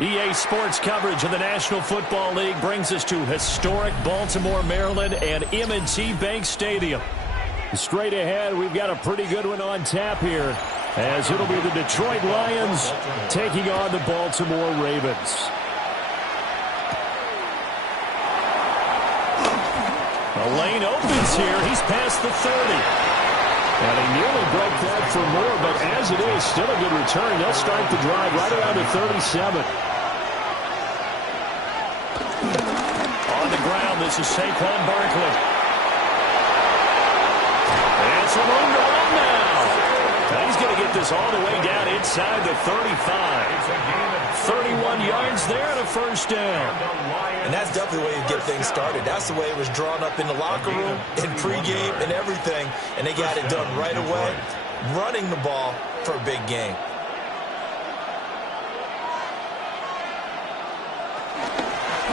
EA Sports coverage of the National Football League brings us to historic Baltimore, Maryland, and M&T Bank Stadium. Straight ahead, we've got a pretty good one on tap here, as it'll be the Detroit Lions taking on the Baltimore Ravens. The lane opens here. He's past the 30. And he nearly broke that for more, but as it is, still a good return. They'll start the drive right around the 37. On the ground, this is Saquon Barkley. And some room to run now. And he's going to get this all the way down inside the 35. 31 yards there and a first down. And that's definitely the way you get things started. That's the way it was drawn up in the locker room, in pregame, and everything. And they got it done right away, running the ball for a big game.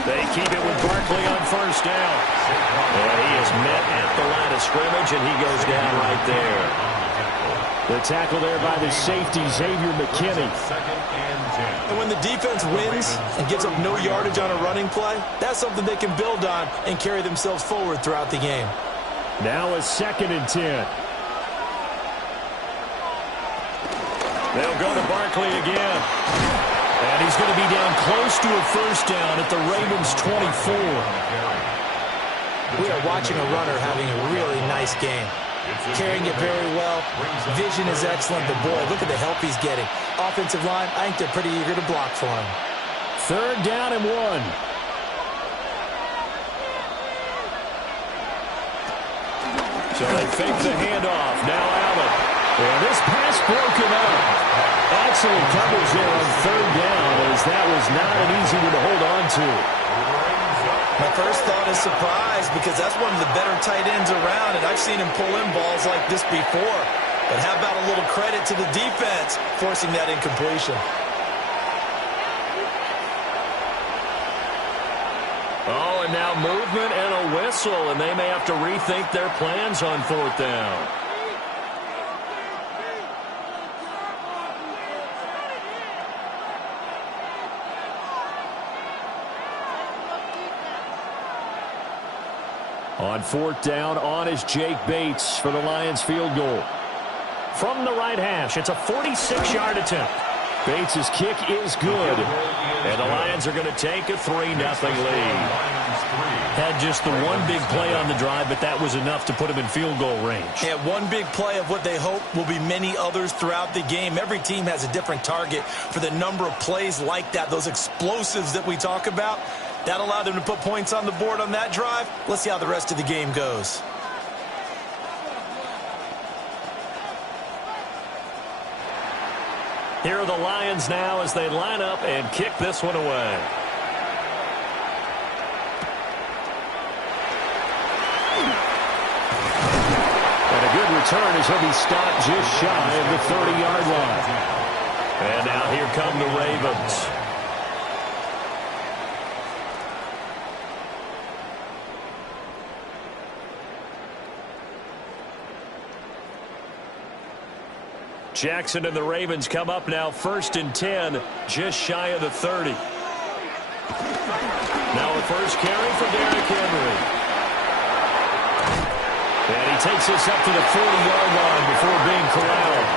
They keep it with Barkley on first down. And he is at the line of scrimmage, and he goes down right there. The tackle there by the safety, Xavier McKinney. And when the defense wins and gives up no yardage on a running play, that's something they can build on and carry themselves forward throughout the game. Now a 2nd and 10. They'll go to Barkley again. And he's going to be down close to a first down at the Ravens' 24. We are watching a runner having a really nice game. Carrying it very well. Vision is excellent. But, boy, look at the help he's getting. Offensive line, I think they're pretty eager to block for him. 3rd down and 1. So they fake the handoff. Now Allen. And this pass broken up. Excellent coverage there on 3rd down, as that was not an easy one to hold on to. My first thought is surprise, because that's one of the better tight ends around, and I've seen him pull in balls like this before. But how about a little credit to the defense forcing that incompletion? Oh, and now movement and a whistle, and they may have to rethink their plans on 4th down. On 4th down, on is Jake Bates for the Lions field goal. From the right hash, it's a 46-yard attempt. Bates' kick is good. And the Lions are going to take a 3-0 lead. Had just the one big play on the drive, but that was enough to put him in field goal range. Yeah, one big play of what they hope will be many others throughout the game. Every team has a different target for the number of plays like that, those explosives that we talk about. That allowed them to put points on the board on that drive. Let's see how the rest of the game goes. Here are the Lions now as they line up and kick this one away. And a good return as he'll be stopped just shy of the 30-yard line. And now here come the Ravens. Jackson and the Ravens come up now 1st and 10, just shy of the 30. Now a first carry for Derrick Henry. And he takes this up to the 40-yard line before being corralled.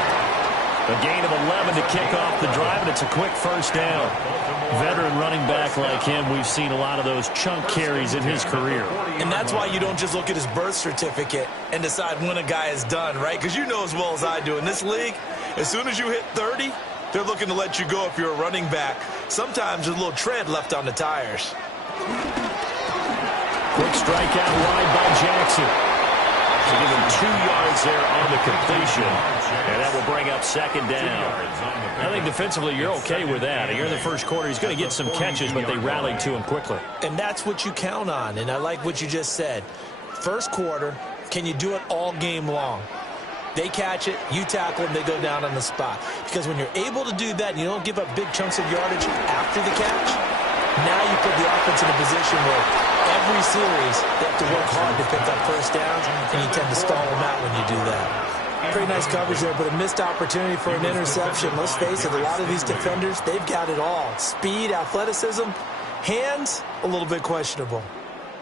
A gain of 11 to kick off the drive, and it's a quick first down. Veteran running back like him, we've seen a lot of those chunk carries in his career. And that's why you don't just look at his birth certificate and decide when a guy is done, right? Because you know as well as I do, in this league, as soon as you hit 30, they're looking to let you go if you're a running back. Sometimes there's a little tread left on the tires. Quick strike out wide by Jackson. To give him 2 yards there on the completion. And that will bring up 2nd down. I think defensively you're okay with that. Here in the first quarter, he's going to get some catches, but they rallied to him quickly. And that's what you count on, and I like what you just said. First quarter, can you do it all game long? They catch it, you tackle them, they go down on the spot. Because when you're able to do that and you don't give up big chunks of yardage after the catch, now you put the offense in a position where every series they have to work hard to pick up first downs, and you tend to stall them out when you do that. Pretty nice coverage there, but a missed opportunity for an interception. Let's face it, a lot of these defenders, they've got it all. Speed, athleticism, hands, a little bit questionable.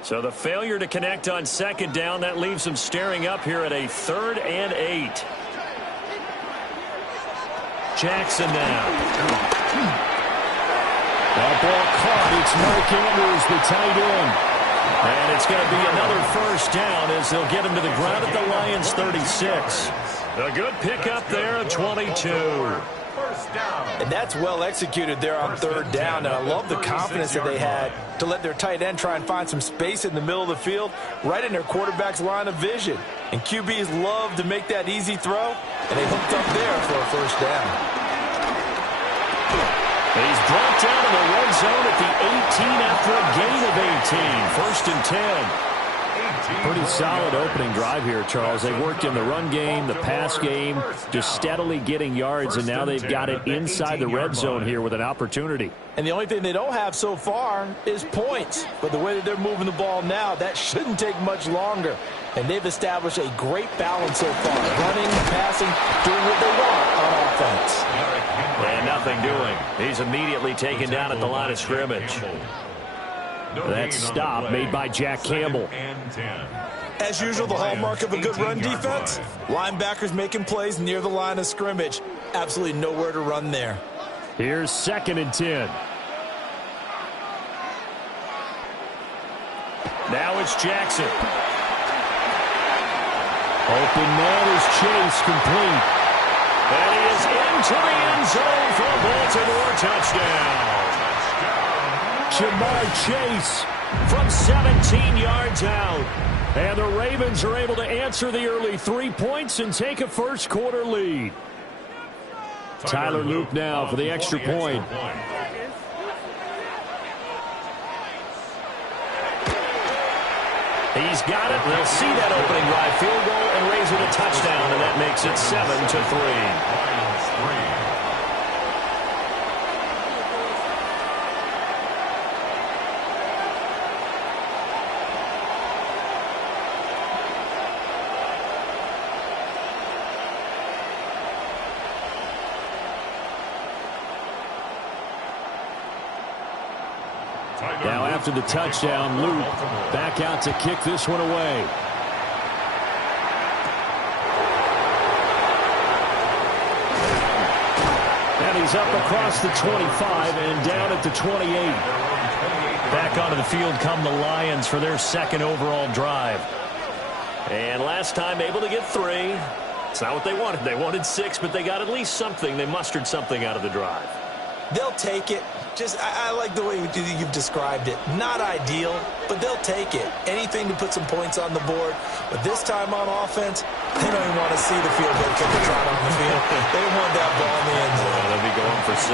So the failure to connect on 2nd down, that leaves them staring up here at a 3rd and 8. Jackson now. That ball caught. It's Mark Andrews, the tight end. And it's going to be another first down as they'll get him to the ground at the Lions' 36. A good pickup there at 22. And that's well executed there on 3rd down. And I love the confidence that they had to let their tight end try and find some space in the middle of the field, right in their quarterback's line of vision. And QBs love to make that easy throw, and they hooked up there for a first down. He's brought down in the red zone at the 18 after a gain of 18. 1st and 10. Pretty solid opening drive here, Charles. They worked in the run game, the pass game, just steadily getting yards, and now they've got it inside the red zone here with an opportunity. And the only thing they don't have so far is points. But the way that they're moving the ball now, that shouldn't take much longer. And they've established a great balance so far. Running, passing, doing what they want on offense. And nothing doing. He's immediately taken down at the line of scrimmage. That stop made by Jack Campbell. As usual, the hallmark of a good run defense, linebackers making plays near the line of scrimmage. Absolutely nowhere to run there. Here's 2nd and 10. Now it's Jackson. Open man is Chase, complete. And he is into the end zone for a Baltimore touchdown. Ja'Marr Chase from 17 yards out. And the Ravens are able to answer the early 3 points and take a first-quarter lead. Tyler Luke now for the extra point. He's got it. They'll see that opening drive field goal and raise it a touchdown, and that makes it 7-3. Now after the touchdown, Luke back out to kick this one away. And he's up across the 25 and down at the 28. Back onto the field come the Lions for their 2nd overall drive. And last time able to get 3. It's not what they wanted. They wanted 6, but they got at least something. They mustered something out of the drive. They'll take it. I like the way you've described it. Not ideal, but they'll take it. Anything to put some points on the board. But this time on offense, they don't even want to see the field goal kicker trot on the field. They want that ball in the end zone. They'll be going for 6.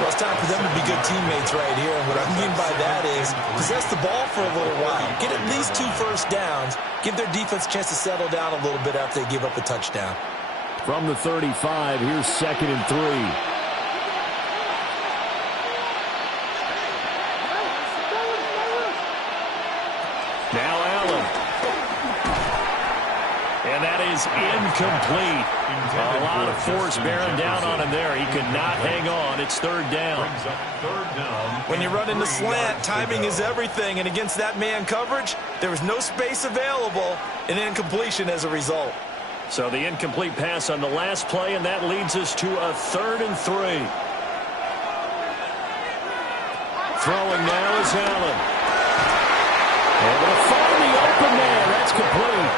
Well, it's time for them to be good teammates right here. And what I mean by that is possess the ball for a little while. Get at least 2 first downs. Give their defense a chance to settle down a little bit after they give up a touchdown. From the 35, here's 2nd and 3. Now Allen. And that is incomplete. A lot of force bearing down on him there. He could not hang on. It's 3rd down. When you run into slant, timing is everything. And against that man coverage, there was no space available, and incompletion as a result. So the incomplete pass on the last play, and that leads us to a 3rd and 3. Throwing now is Allen. Able to find the open man. That's complete.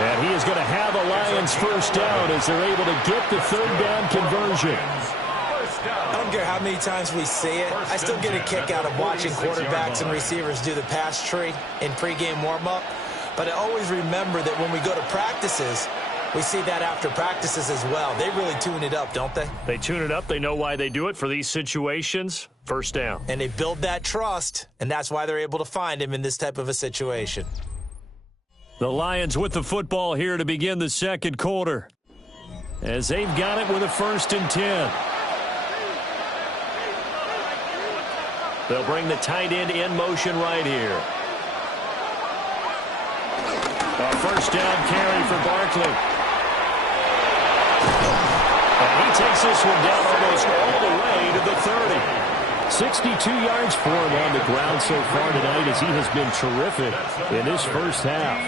And he is going to have a Lions first down as they're able to get the 3rd down conversion. I don't care how many times we say it. I still get a kick out of watching quarterbacks and receivers do the pass tree in pregame warm-up. But I always remember that when we go to practices, we see that after practices as well. They really tune it up, don't they? They tune it up. They know why they do it for these situations. First down. And they build that trust, and that's why they're able to find him in this type of a situation. The Lions with the football here to begin the 2nd quarter, as they've got it with a 1st and 10. They'll bring the tight end in motion right here. A first down carry for Barkley. And he takes this one down almost all the way to the 30. 62 yards for him on the ground so far tonight, as he has been terrific in this first half.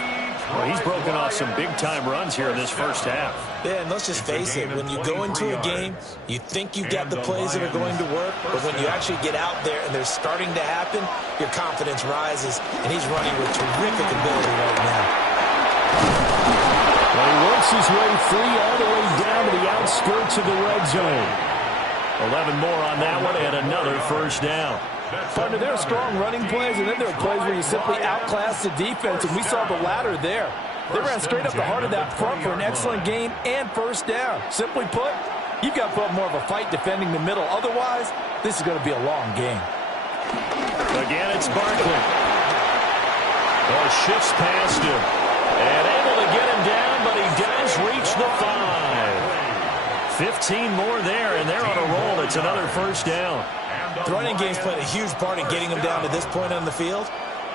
Well, he's broken off some big-time runs here in this first half. Yeah, and let's just face it. When you go into a game, you think you've got the plays that are going to work, but when you actually get out there and they're starting to happen, your confidence rises, and he's running with terrific ability right now. Well, he works his way free all the way down to the outskirts of the red zone. 11 more on that one, and another first down. Partner, there are strong running plays, and then there are plays where you simply outclass the defense, and we saw the latter there. They ran straight up the heart of that front for an excellent gain and first down. Simply put, you've got to put up more of a fight defending the middle. Otherwise, this is going to be a long game. Again, it's Barkley. Well, shifts past him. And able to get him down, but he does reach the 5. 15 more there, and they're on a roll. It's another first down. The running game's played a huge part in getting him down to this point on the field.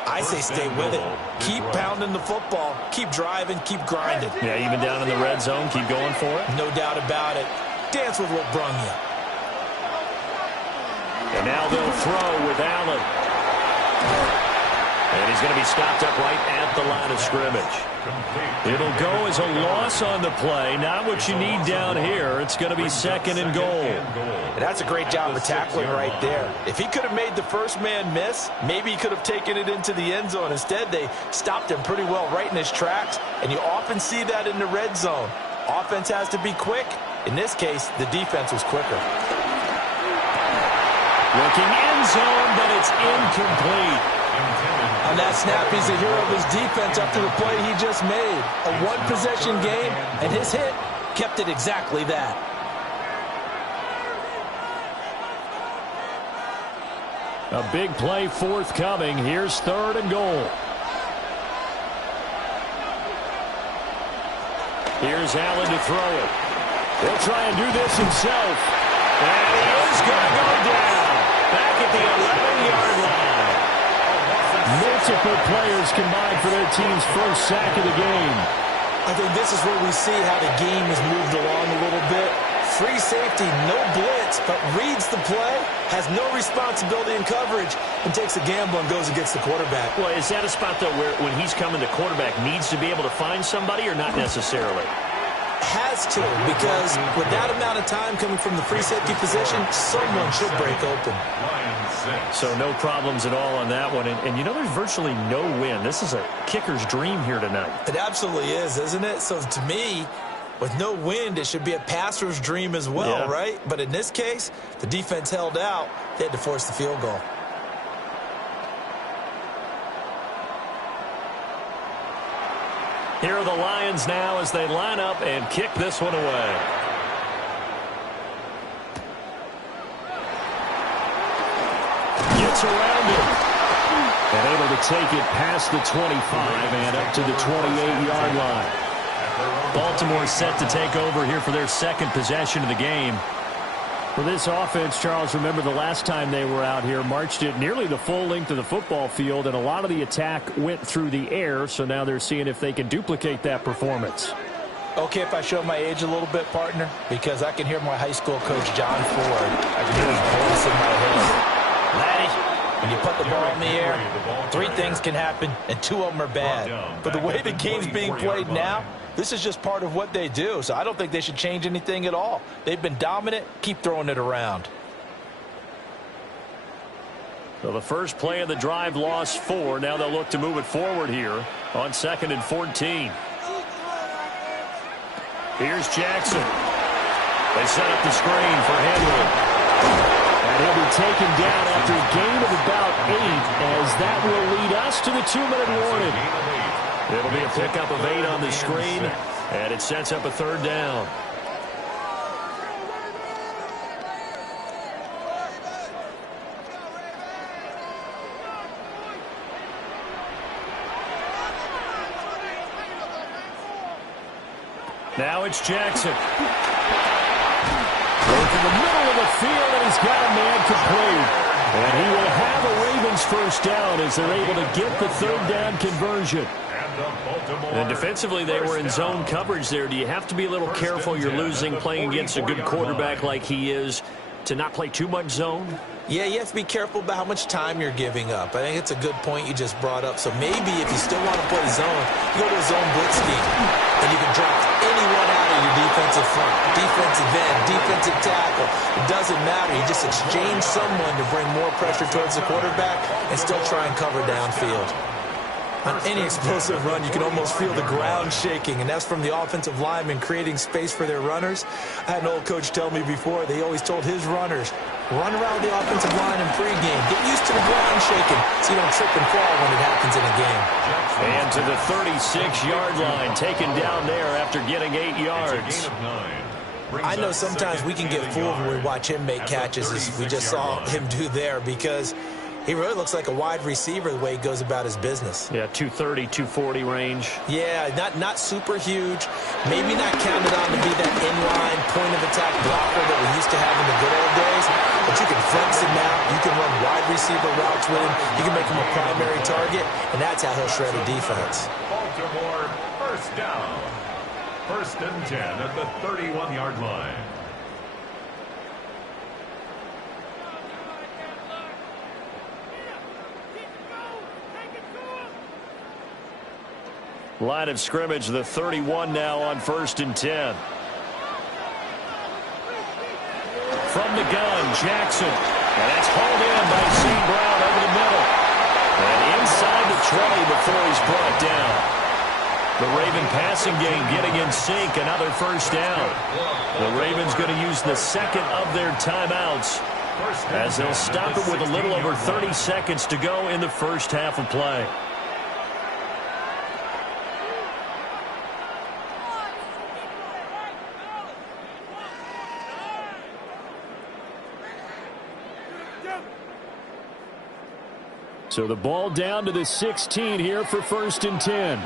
I say stay with it. Keep pounding the football. Keep driving. Keep grinding. Yeah, even down in the red zone, keep going for it. No doubt about it. Dance with what brung you. And now they'll throw with Allen. And he's going to be stopped up right at the line of scrimmage. It'll go as a loss on the play. Not what you need down here. It's going to be second and goal. And that's a great job of tackling right there. If he could have made the first man miss, maybe he could have taken it into the end zone. Instead, they stopped him pretty well right in his tracks. And you often see that in the red zone. Offense has to be quick. In this case, the defense was quicker. Looking end zone, but it's incomplete. On that snap, he's a hero of his defense after the play he just made. A one-possession game, and his hit kept it exactly that. A big play forthcoming. Here's third and goal. Here's Allen to throw it. He'll try and do this himself. And he is going to go down. Back at the 11-yard line. Multiple players combined for their team's first sack of the game. I think this is where we see how the game has moved along a little bit. Free safety, no blitz, but reads the play, has no responsibility in coverage, and takes a gamble and goes against the quarterback. Well, is that a spot, though, where when he's coming, the quarterback needs to be able to find somebody or not necessarily? Has to, because with that amount of time coming from the free safety position, someone should break open. So no problems at all on that one. And you know, there's virtually no win. This is a kicker's dream here tonight. It absolutely is, isn't it? So to me, with no wind, it should be a passer's dream as well, yeah. Right? But in this case, the defense held out. They had to force the field goal. Here are the Lions now as they line up and kick this one away. Gets around it. And able to take it past the 25 and up to the 28-yard line. Baltimore set to take over here for their second possession of the game. For this offense, Charles, remember the last time they were out here, marched it nearly the full length of the football field, and a lot of the attack went through the air, so now they're seeing if they can duplicate that performance. Okay, if I show my age a little bit, partner, because I can hear my high school coach, John Ford. I can hear his voice in my head. Laddie, when you put the ball in the air, three things can happen, and two of them are bad. But the way the game's being played now, this is just part of what they do, so I don't think they should change anything at all. They've been dominant. Keep throwing it around. So the first play of the drive lost 4. Now they'll look to move it forward here on 2nd and 14. Here's Jackson. They set up the screen for Henry. And he'll be taken down after a gain of about 8, as that will lead us to the 2-minute warning. It'll be a pickup of 8 on the screen, and it sets up a third down. Now it's Jackson. Work in the middle of the field, and he's got a man complete. And he will have a Ravens first down as they're able to get the third down conversion. And defensively, they were in zone coverage there. Do you have to be a little careful? You're losing, playing against a good quarterback like he is, to not play too much zone? Yeah, you have to be careful about how much time you're giving up. I think it's a good point you just brought up. So maybe if you still want to play zone, you go to a zone blitz scheme, and you can drop anyone out of your defensive front, defensive end, defensive tackle. It doesn't matter. You just exchange someone to bring more pressure towards the quarterback and still try and cover downfield. On any explosive run, you can almost feel the ground shaking, and that's from the offensive linemen creating space for their runners. I had an old coach tell me before, they always told his runners, run around the offensive line in pregame. Get used to the ground shaking so you don't trip and fall when it happens in a game. And to the 36-yard line, taken down there after getting 8 yards. I know sometimes we can get fooled when we watch him make catches, as we just saw him do there, because He really looks like a wide receiver the way he goes about his business. Yeah, 230, 240 range. Yeah, not super huge. Maybe not counted on to be that inline point-of-attack blocker that we used to have in the good old days. But you can flex him out. You can run wide receiver routes with him. You can make him a primary target, and that's how he'll shred a defense. Baltimore, first down. First and 10 at the 31-yard line. Line of scrimmage, the 31 now on first and 10. From the gun, Jackson. And that's hauled in by St. Brown over the middle. And inside the 20 before he's brought down. The Raven passing game getting in sync, another first down. The Ravens going to use the second of their timeouts as they'll stop it with a little over 30 seconds to go in the first half of play. So the ball down to the 16 here for first and 10.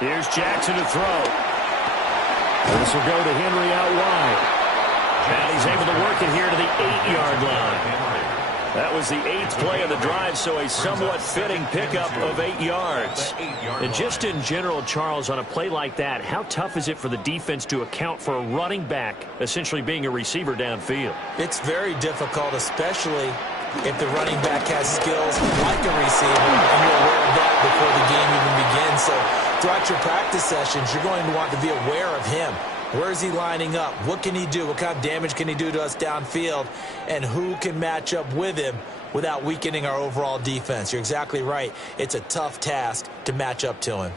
Here's Jackson to throw. This will go to Henry out wide. And he's able to work it here to the 8-yard line. That was the 8th play of the drive, so a somewhat fitting pickup of 8 yards. And just in general, Charles, on a play like that, how tough is it for the defense to account for a running back essentially being a receiver downfield? It's very difficult, especially if the running back has skills like a receiver, and you're aware of that before the game even begins. So throughout your practice sessions, you're going to want to be aware of him. Where is he lining up? What can he do? What kind of damage can he do to us downfield? And who can match up with him without weakening our overall defense? You're exactly right. It's a tough task to match up to him.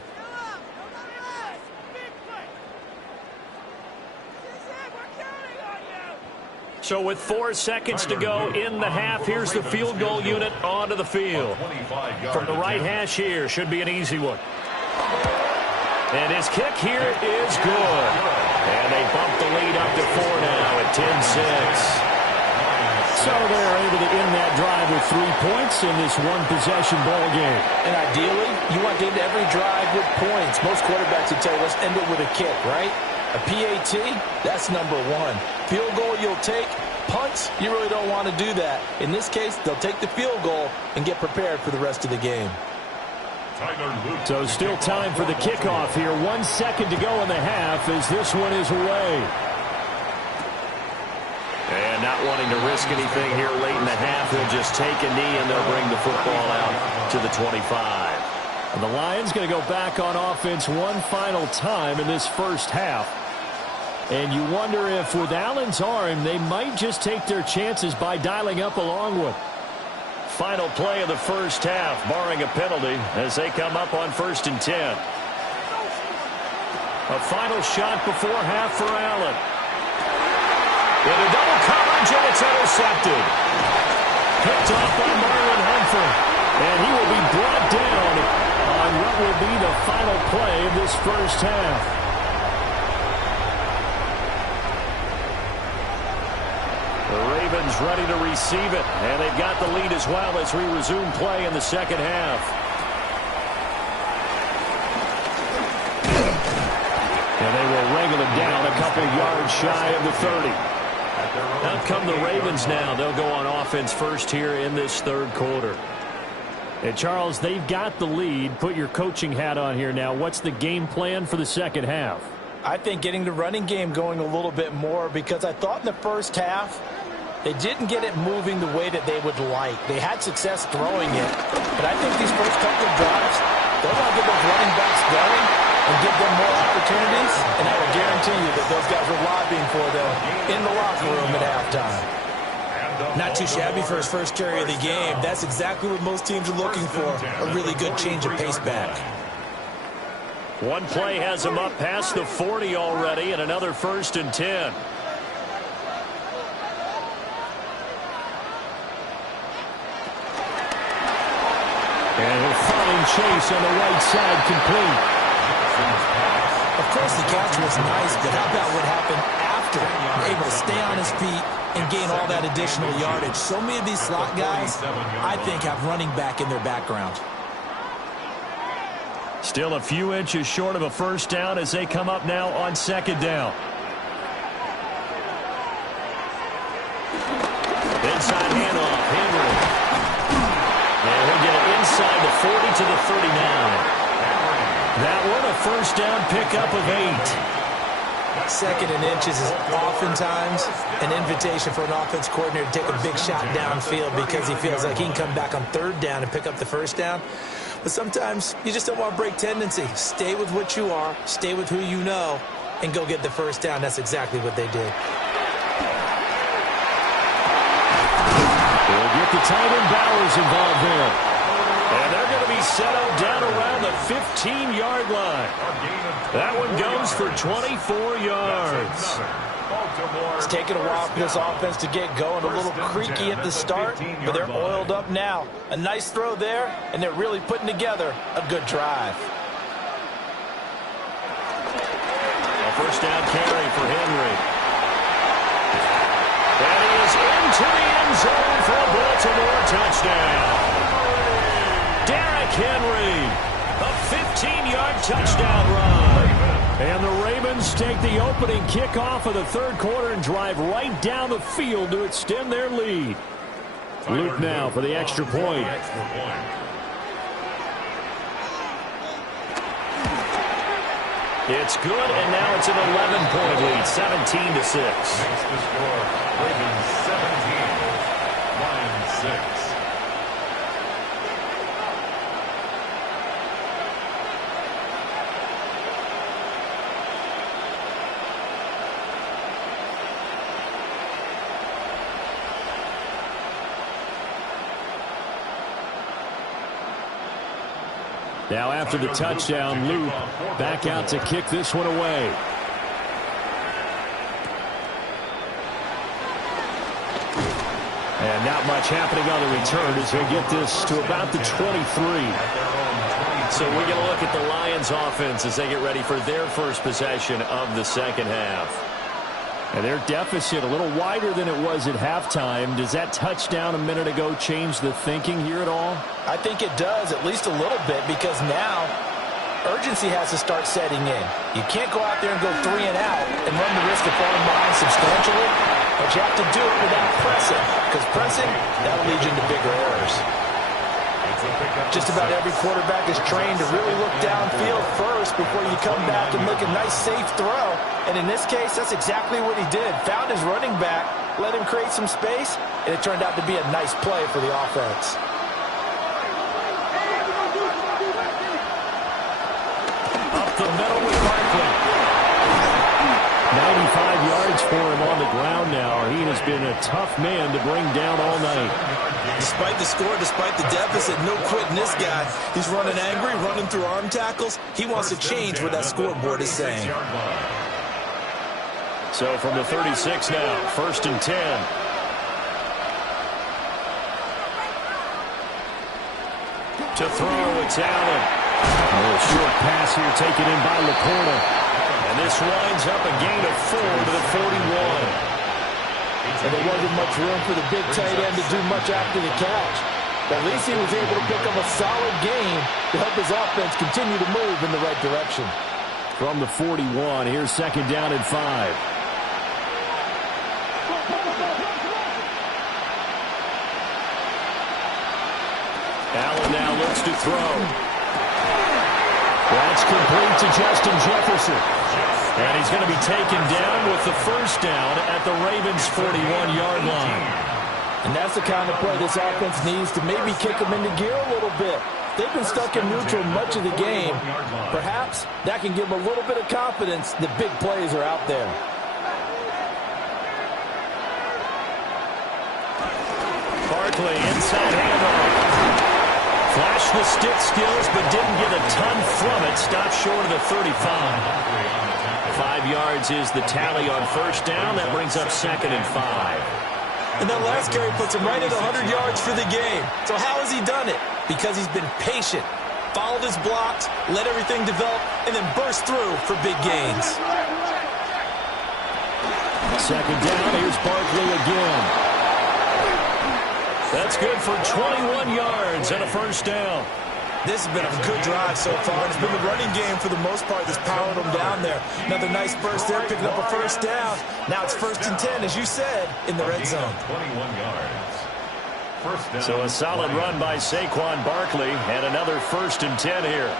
So with 4 seconds to go in the half, here's the field goal unit onto the field. From the right hash here, should be an easy one. And his kick here is good. And they bump the lead up to 4 now at 10-6. So they're able to end that drive with 3 points in this one-possession ball game. And ideally, you want to end every drive with points. Most quarterbacks would tell you, let's end it with a kick, right? A PAT, that's number 1. Field goal you'll take. Punts, you really don't want to do that. In this case, they'll take the field goal and get prepared for the rest of the game. So still time for the kickoff here. 1 second to go in the half as this one is away. And not wanting to risk anything here late in the half, he'll just take a knee and they'll bring the football out to the 25. And the Lions going to go back on offense one final time in this first half. And you wonder if with Allen's arm, they might just take their chances by dialing up a long one. Final play of the first half, barring a penalty, as they come up on first and 10. A final shot before half for Allen. Into double coverage, and it's intercepted. Picked off by Marlon Humphrey. And he will be brought down on what will be the final play of this first half. The Ravens ready to receive it, and they've got the lead as well as we resume play in the second half. And they will wrangle it down a couple yards shy of the 30. Out come the Ravens now. They'll go on offense first here in this third quarter. And Charles, they've got the lead. Put your coaching hat on here now. What's the game plan for the second half? I think getting the running game going a little bit more, because I thought in the first half they didn't get it moving the way that they would like. They had success throwing it, but I think these first couple of drives, they want to get those running backs going and give them more opportunities, and I will guarantee you that those guys are lobbying for them in the locker room at halftime. Not too shabby for his first carry of the game. That's exactly what most teams are looking for, a really good change of pace back. One play has him up past the 40 already, and another first and 10. And he'll find Chase on the right side, complete. Of course, the catch was nice, but how about what happened after faster, able to stay on his feet and gain all that additional yardage. So many of these slot guys, I think, have running back in their background. Still a few inches short of a first down as they come up now on second down. Inside handoff, Henry. And he'll get it inside the 40 to the 39. That one a first down pickup of 8. Second and inches is oftentimes an invitation for an offense coordinator to take a big shot downfield because he feels like he can come back on third down and pick up the first down. But sometimes you just don't want to break tendency. Stay with what you are, stay with who you know, and go get the first down. That's exactly what they did. They'll get the tight end Bowers involved there. And they're going to be set up down around the 15-yard line. That one goes for 24 yards. It's taken a while for this offense to get going. A little creaky at the start, but they're oiled up now. A nice throw there, and they're really putting together a good drive. A first down carry for Henry. And he is into the end zone for a Baltimore touchdown. Derrick Henry, a 15-yard touchdown run. And the Ravens take the opening kickoff of the third quarter and drive right down the field to extend their lead. Luke now for the extra point. It's good, and now it's an 11-point lead, 17 to 6. Makes the score Ravens 17, Lions 6. Now after the touchdown, Luke back out to kick this one away. And not much happening on the return as they get this to about the 23. So we're going to look at the Lions offense as they get ready for their first possession of the second half. And their deficit a little wider than it was at halftime. Does that touchdown a minute ago change the thinking here at all? I think it does, at least a little bit, because now urgency has to start setting in. You can't go out there and go 3 and out and run the risk of falling behind substantially, but you have to do it without pressing, because pressing, that'll lead you into bigger errors. Just about every quarterback is trained to really look downfield first before you come back and look a nice, safe throw. And in this case, that's exactly what he did. Found his running back, let him create some space, and it turned out to be a nice play for the offense. Up the middle with Barkley. 95 yards for him on the ground now. He has been a tough man to bring down all night. Despite the score, despite the deficit, no quitting this guy. He's running angry, running through arm tackles. He wants to change what that scoreboard is saying. So from the 36 now, 1st and 10. To throw, it's Allen. A short pass here taken in by Laporta. And this winds up a gain of 4 to the 41. And there wasn't much room for the big tight end to do much after the catch. But at least he was able to pick up a solid gain to help his offense continue to move in the right direction. From the 41, here's second down and 5. Allen now looks to throw. That's complete to Justin Jefferson. And he's going to be taken down with the first down at the Ravens' 41-yard line. And that's the kind of play this offense needs to maybe kick them into gear a little bit. They've been stuck in neutral much of the game. Perhaps that can give them a little bit of confidence that big plays are out there. Barkley inside handoff. Flashed the stick skills, but didn't get a ton from it. Stopped short of the 35. 5 yards is the tally on first down. That brings up 2nd and 5. And that last carry puts him right at 100 yards for the game. So how has he done it? Because he's been patient, followed his blocks, let everything develop, and then burst through for big gains. Second down, here's Barkley again. That's good for 21 yards and a first down. This has been a good drive so far. It's been the running game for the most part that's powered them down there. Another nice burst there, picking up a first down. Now it's 1st and 10, as you said, in the red zone. 21 yards. First down. So a solid run by Saquon Barkley, and another 1st and 10 here.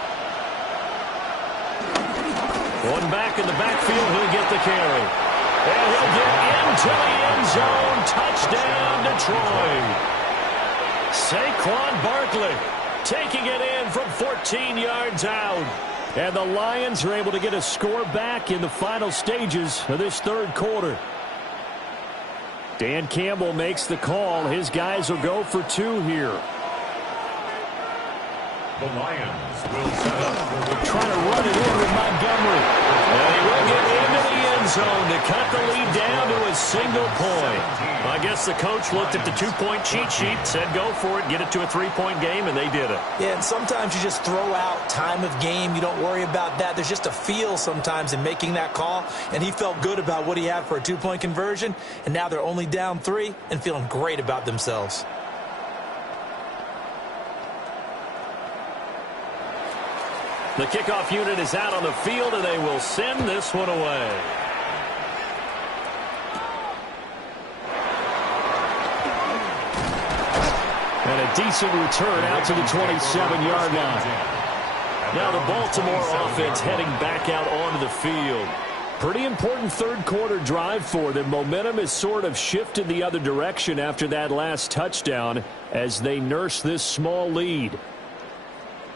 One back in the backfield, he'll get the carry. And he'll get into the end zone. Touchdown, Detroit. Saquon Barkley taking it in from 14 yards out. And the Lions are able to get a score back in the final stages of this third quarter. Dan Campbell makes the call. His guys will go for 2 here. The Lions will set up. Trying to run it in with Montgomery. And he will get into the end zone to cut the lead down to a single point. I guess the coach looked at the 2-point cheat sheet, said go for it, get it to a 3-point game, and they did it. Yeah, and sometimes you just throw out time of game. You don't worry about that. There's just a feel sometimes in making that call, and he felt good about what he had for a 2-point conversion, and now they're only down 3 and feeling great about themselves. The kickoff unit is out on the field, and they will send this one away. And a decent return out to the 27-yard line. Now the Baltimore offense heading back out onto the field. Pretty important third quarter drive for them. Momentum has sort of shifted the other direction after that last touchdown as they nurse this small lead.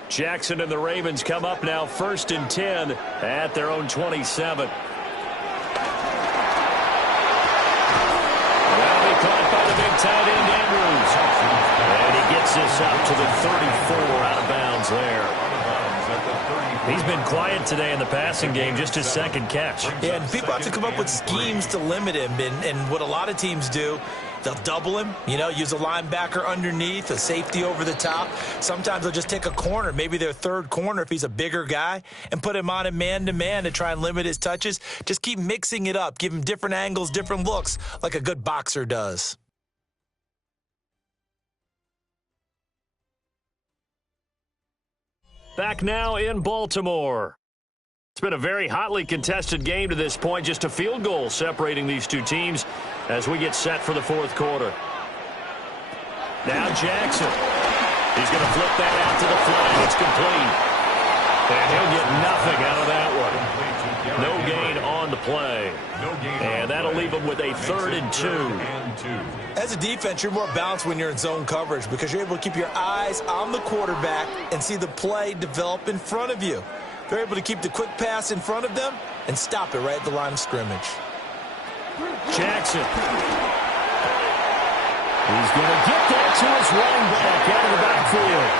Jackson and the Ravens come up now 1st and 10 at their own 27. That'll be caught by the big tight end Andrews. And he gets this up to the 34 out of bounds there. He's been quiet today in the passing game, just his 2nd catch. Yeah, and people have to come up with schemes to limit him. And what a lot of teams do, they'll double him, use a linebacker underneath, a safety over the top. Sometimes they'll just take a corner, maybe their 3rd corner if he's a bigger guy, and put him on a man-to-man to try and limit his touches. Just keep mixing it up. Give him different angles, different looks, like a good boxer does. Back now in Baltimore. It's been a very hotly contested game to this point. Just a field goal separating these two teams as we get set for the 4th quarter. Now Jackson. He's going to flip that out to the flat. It's complete. And he'll get nothing out of that one. No gain on the play. And that'll leave him with a 3rd and 2. As a defense, you're more balanced when you're in zone coverage because you're able to keep your eyes on the quarterback and see the play develop in front of you. They're able to keep the quick pass in front of them and stop it right at the line of scrimmage. Jackson. He's going to get that to his running back out of the backfield.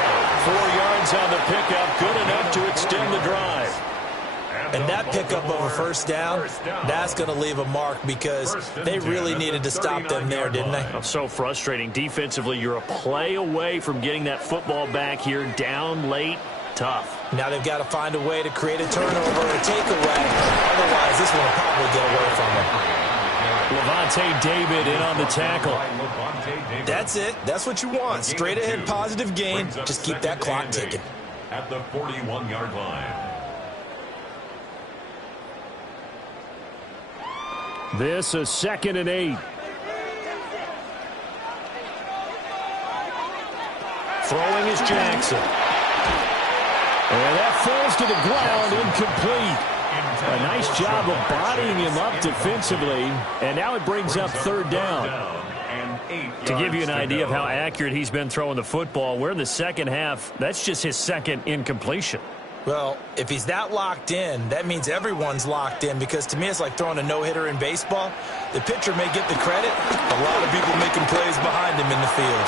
4 yards on the pickup, good enough to extend the drive. And that pickup of a first down, that's going to leave a mark because they really needed to stop them there, didn't they? Oh, so frustrating. Defensively, you're a play away from getting that football back here down late. Tough. Now they've got to find a way to create a turnover or a takeaway. Otherwise, this one will probably get away from them. Levante David in on the tackle. That's it. That's what you want. Straight ahead, positive gain. Just keep that clock ticking. At the 41-yard line. This is 2nd and 8. Throwing is Jackson. And that falls to the ground, incomplete. A nice job of bodying him up defensively. And now it brings up 3rd down. To give you an idea of how accurate he's been throwing the football, we're in the second half. That's just his 2nd incompletion. Well, if he's that locked in, that means everyone's locked in because to me it's like throwing a no-hitter in baseball. The pitcher may get the credit. A lot of people making plays behind him in the field.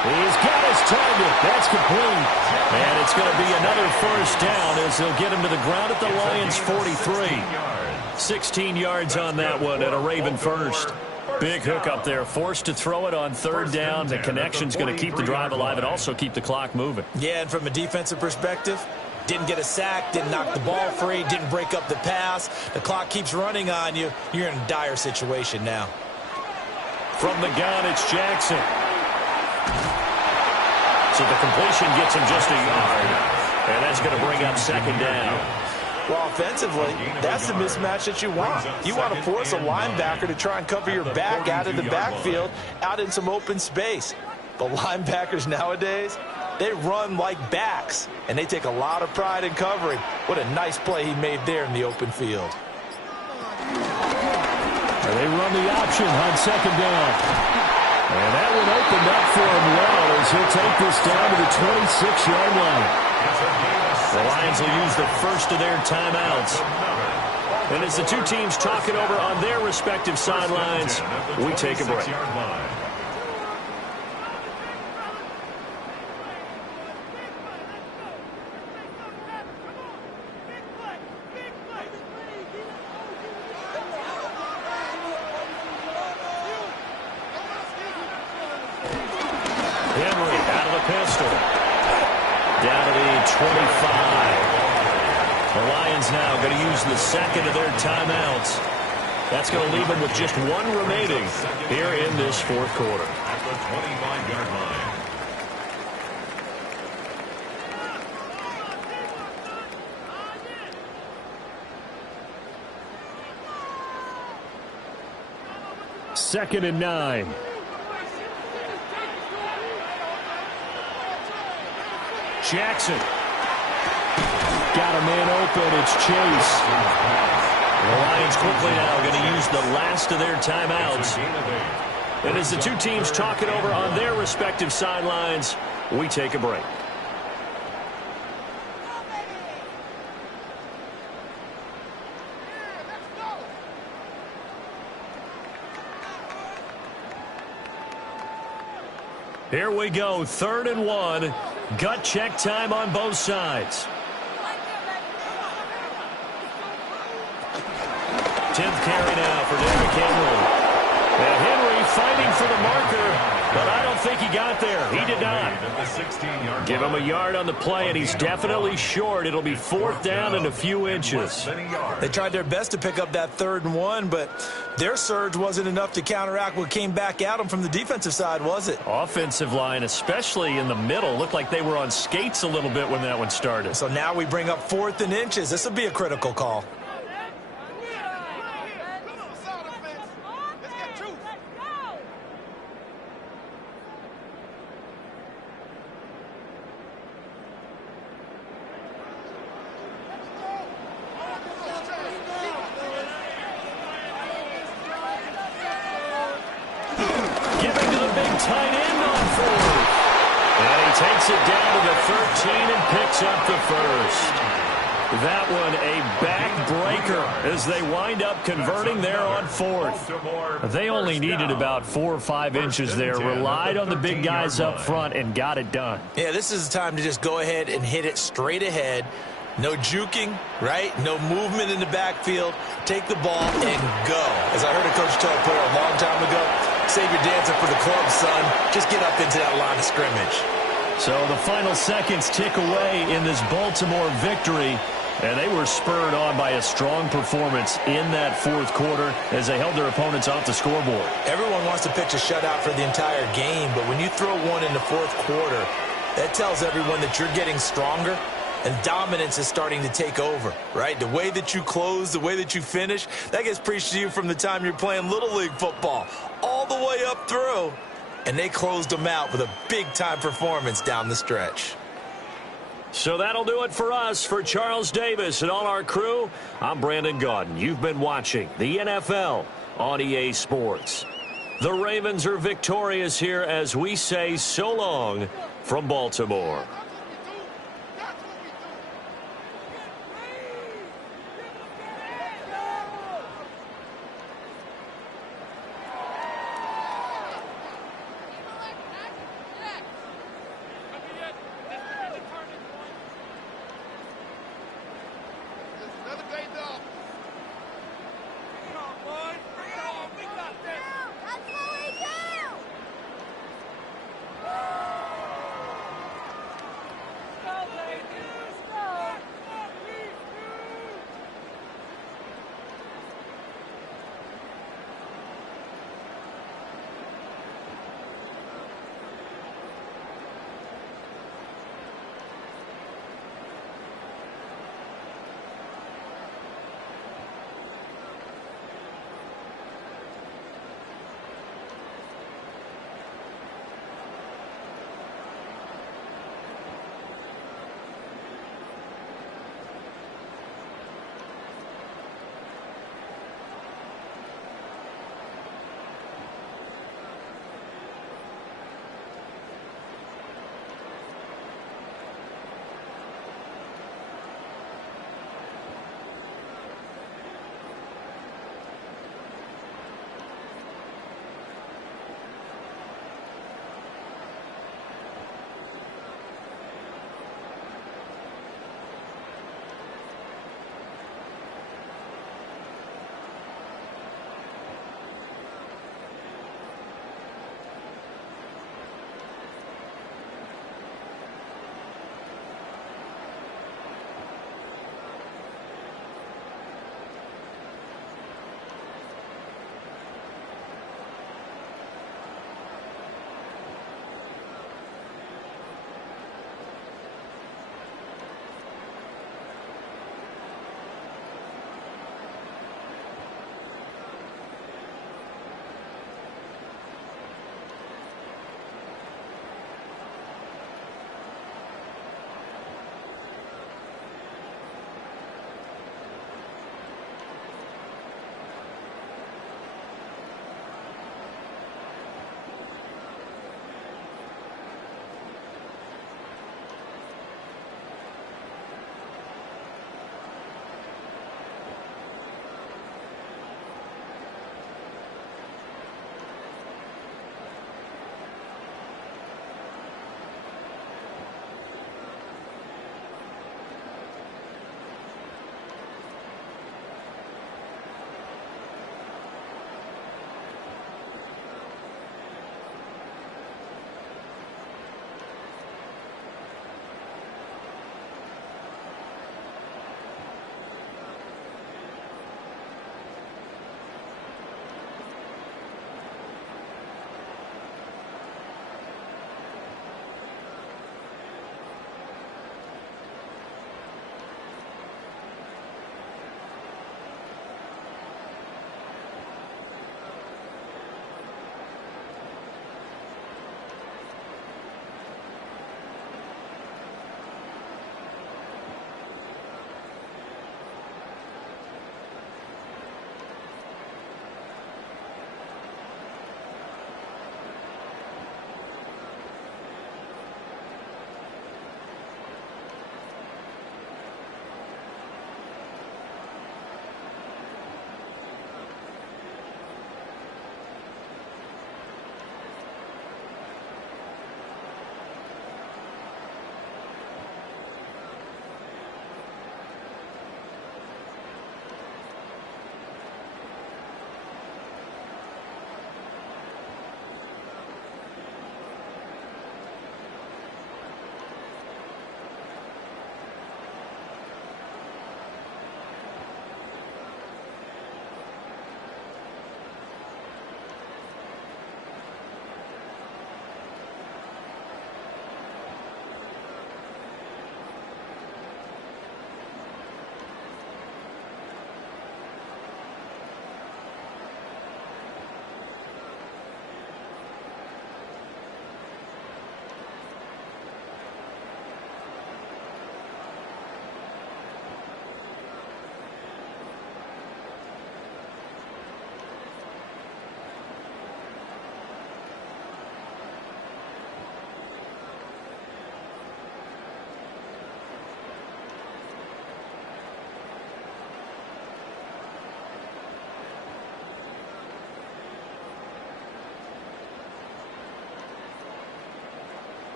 He's got his target. That's complete. And it's going to be another first down as they'll get him to the ground at the Lions' 43. 16 yards on that one and a Raven first. Big hook up there. Forced to throw it on 3rd down. The connection's going to keep the drive alive and also keep the clock moving. Yeah, and from a defensive perspective, Didn't get a sack, didn't knock the ball free, didn't break up the pass. The clock keeps running on you. You're in a dire situation now. From the gun, it's Jackson. So the completion gets him just a yard. And that's going to bring up second down. Well, offensively, that's the mismatch that you want. You want to force a linebacker to try and cover your back out of the backfield, out in some open space. But linebackers nowadays, they run like backs, and they take a lot of pride in covering. What a nice play he made there in the open field. And they run the option on second down. And that one opened up for him well as he'll take this down to the 26-yard line. The Lions will use the first of their timeouts. And as the two teams talk it over on their respective sidelines, we take a break. Henry out of the pistol. Down to the 25. The Lions now going to use the second of their timeouts. That's going to leave them with just one remaining here in this fourth quarter. At the 25-yard line. Second and 9. Jackson. Got a man open. It's Chase. The Lions quickly now going to use the last of their timeouts. And as the two teams talk it over on their respective sidelines, we take a break. Here we go, 3rd and 1. Gut check time on both sides. 10th carry now for Derrick Henry. And Henry fighting for the marker, but I don't think he got there. He did not. Give him a yard on the play, and he's definitely short. It'll be 4th down and a few inches. They tried their best to pick up that 3rd and 1, but their surge wasn't enough to counteract what came back at them from the defensive side, was it? Offensive line, especially in the middle, looked like they were on skates a little bit when that one started. So now we bring up 4th and inches. This will be a critical call. Tight end on 4th. And he takes it down to the 13 and picks up the first. That one a backbreaker as they wind up converting there on 4th. They only needed about 4 or 5 inches there, relied on the big guys up front and got it done. Yeah, this is the time to just go ahead and hit it straight ahead. No juking, right? No movement in the backfield. Take the ball and go. As I heard a coach tell a player a long time ago, save your dancing for the club, son. Just get up into that line of scrimmage. So the final seconds tick away in this Baltimore victory, and they were spurred on by a strong performance in that 4th quarter as they held their opponents off the scoreboard. Everyone wants to pitch a shutout for the entire game, but when you throw one in the 4th quarter, that tells everyone that you're getting stronger. And dominance is starting to take over, right? The way that you close, the way that you finish, that gets preached to you from the time you're playing Little League football all the way up through. And they closed them out with a big-time performance down the stretch. So that'll do it for us. For Charles Davis and all our crew, I'm Brandon Gaudin. You've been watching the NFL on EA Sports. The Ravens are victorious here as we say so long from Baltimore.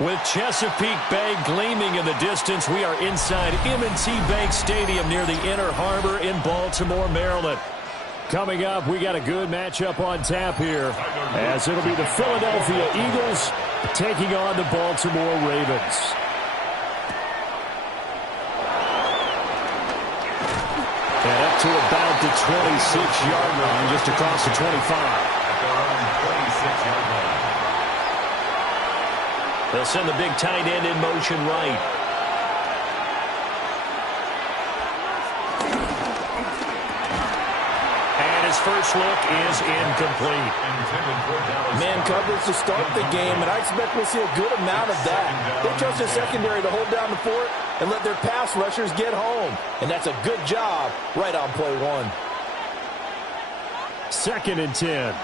With Chesapeake Bay gleaming in the distance, we are inside M&T Bank Stadium near the Inner Harbor in Baltimore, Maryland. Coming up, we got a good matchup on tap here, as it'll be the Philadelphia Eagles taking on the Baltimore Ravens. And up to about the 26-yard line, just across the 25. At their own 26-yard line. They'll send the big tight end in motion right. And his first look is incomplete. Man coverage to start the game, and I expect we'll see a good amount of that. They trust their secondary to hold down the fort and let their pass rushers get home. And that's a good job right on play one. 2nd and 10.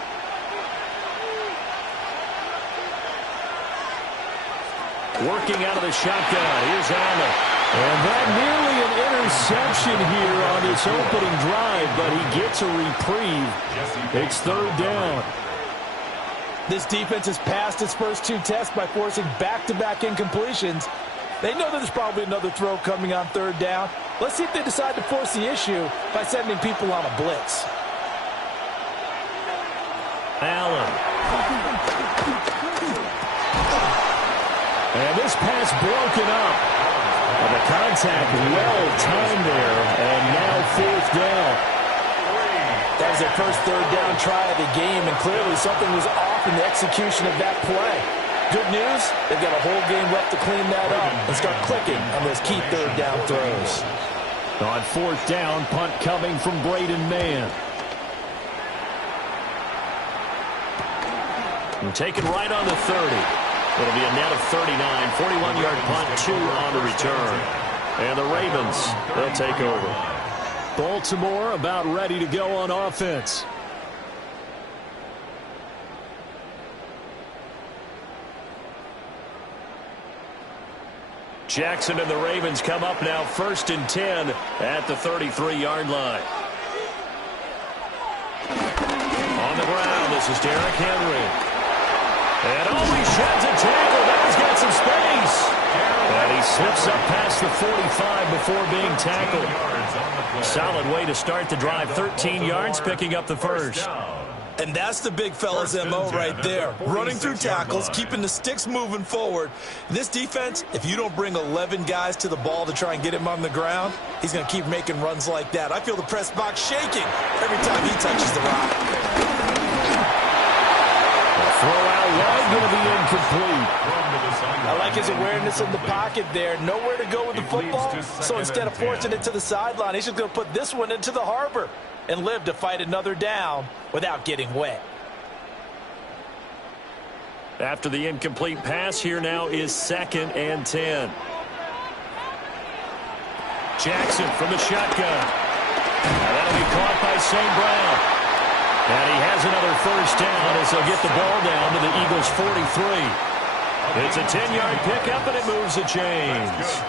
Working out of the shotgun. Here's Allen. And that nearly an interception here on this opening drive, but he gets a reprieve. It's 3rd down. This defense has passed its first 2 tests by forcing back-to-back incompletions. They know that there's probably another throw coming on 3rd down. Let's see if they decide to force the issue by sending people on a blitz. Allen. And this pass broken up. And the contact well-timed there. And now 4th down. That was their first 3rd down try of the game, and clearly something was off in the execution of that play. Good news, they've got a whole game left to clean that up and start clicking on those key 3rd down throws. On 4th down, punt coming from Braden Mann. And taken right on the 30. It'll be a net of 39, 41-yard punt, 2 on the return. And the Ravens, they'll take over. Baltimore about ready to go on offense. Jackson and the Ravens come up now 1st and 10 at the 33-yard line. On the ground, this is Derrick Henry. And he sheds a tackle. Now he's got some space. And he slips up past the 45 before being tackled. Solid way to start the drive. 13 yards, picking up the first. And that's the big fella's MO right there. Running through tackles, keeping the sticks moving forward. This defense, if you don't bring 11 guys to the ball to try and get him on the ground, he's going to keep making runs like that. I feel the press box shaking every time he touches the rock. Throw out wide, going to be incomplete. I like his awareness in the pocket there. Nowhere to go with the football, so instead of forcing it to the sideline, he's just going to put this one into the harbor and live to fight another down without getting wet. After the incomplete pass, here now is 2nd and 10. Jackson from the shotgun. That'll be caught by St. Brown. And he has another first down as they'll get the ball down to the Eagles' 43. It's a 10-yard pickup, and it moves the chains.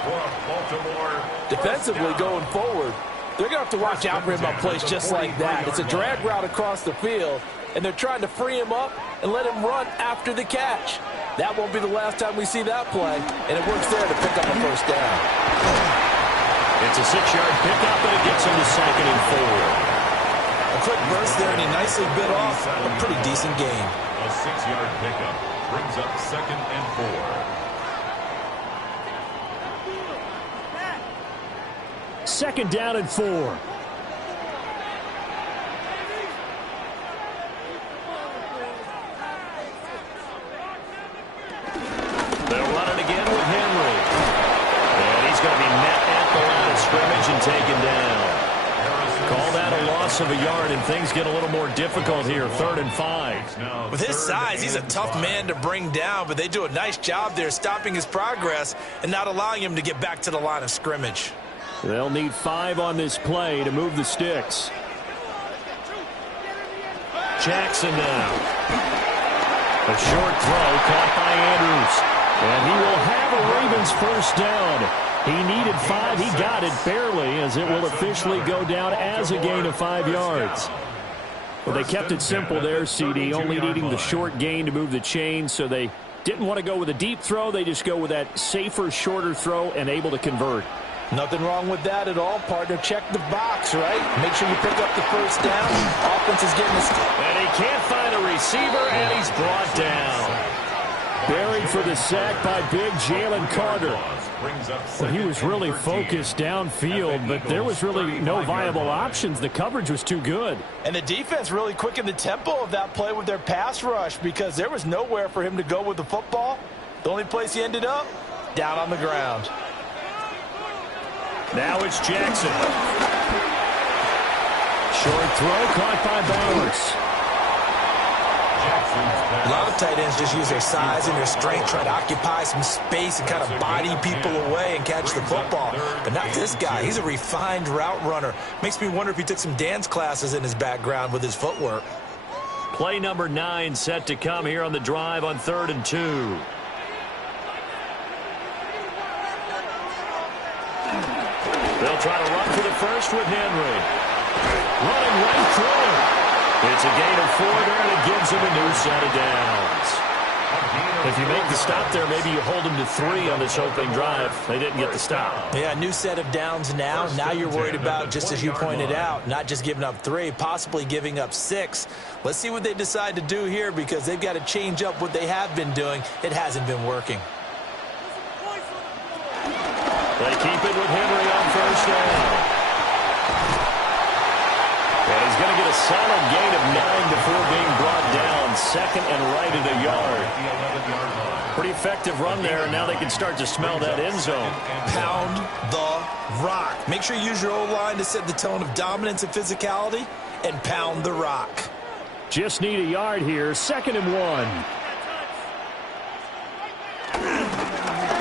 Defensively going forward, they're going to have to watch out for him on plays just like that. It's a drag route across the field, and they're trying to free him up and let him run after the catch. That won't be the last time we see that play, and it works there to pick up a first down. It's a 6-yard pickup, and it gets him to 2nd and 4. A quick burst there, and he nicely bit off a pretty decent gain. A 6-yard pickup brings up 2nd and 4. Second down and 4. They'll run it again with Henry. And he's going to be met at the line of scrimmage and taken down. Call that a loss of a yard, and things get a little more difficult here. 3rd and 5. With his size, he's a tough man to bring down, but they do a nice job there stopping his progress and not allowing him to get back to the line of scrimmage. They'll need 5 on this play to move the sticks. Jackson now. A short throw caught by Andrews. And he will have a Ravens first down. He needed 5. He got it barely, as it will officially go down as a gain of 5 yards. Well, they kept it simple there, CD, only needing the short gain to move the chains, so they didn't want to go with a deep throw. They just go with that safer, shorter throw and able to convert. Nothing wrong with that at all, partner. Check the box, right? Make sure you pick up the first down. Offense is getting this. And he can't find a receiver, and he's brought down. Buried for the sack by big Jalen Carter. Well, he was really focused downfield, but there was really no viable options. The coverage was too good. And the defense really quickened the tempo of that play with their pass rush because there was nowhere for him to go with the football. The only place he ended up, down on the ground. Now it's Jackson. Short throw caught by Bowers. A lot of tight ends just use their size and their strength, try to occupy some space and kind of body people away and catch the football. But not this guy. He's a refined route runner. Makes me wonder if he took some dance classes in his background with his footwork. Play number 9 set to come here on the drive on 3rd and 2. They'll try to run for the first with Henry. Running right through him. It's a gain of 4 there, and it gives him a new set of downs. If you make the stop there, maybe you hold him to 3 on this opening drive. They didn't get the stop. Yeah, new set of downs now. Now you're worried about, just as you pointed out, not just giving up 3, possibly giving up 6. Let's see what they decide to do here because they've got to change up what they have been doing. It hasn't been working. They keep it with Henry on first down. And he's going to get a solid gain of 9 before being brought down. 2nd and right at a yard. Pretty effective run there, and now they can start to smell that end zone. Pound the rock. Make sure you use your O-line to set the tone of dominance and physicality, and pound the rock. Just need a yard here. 2nd and 1.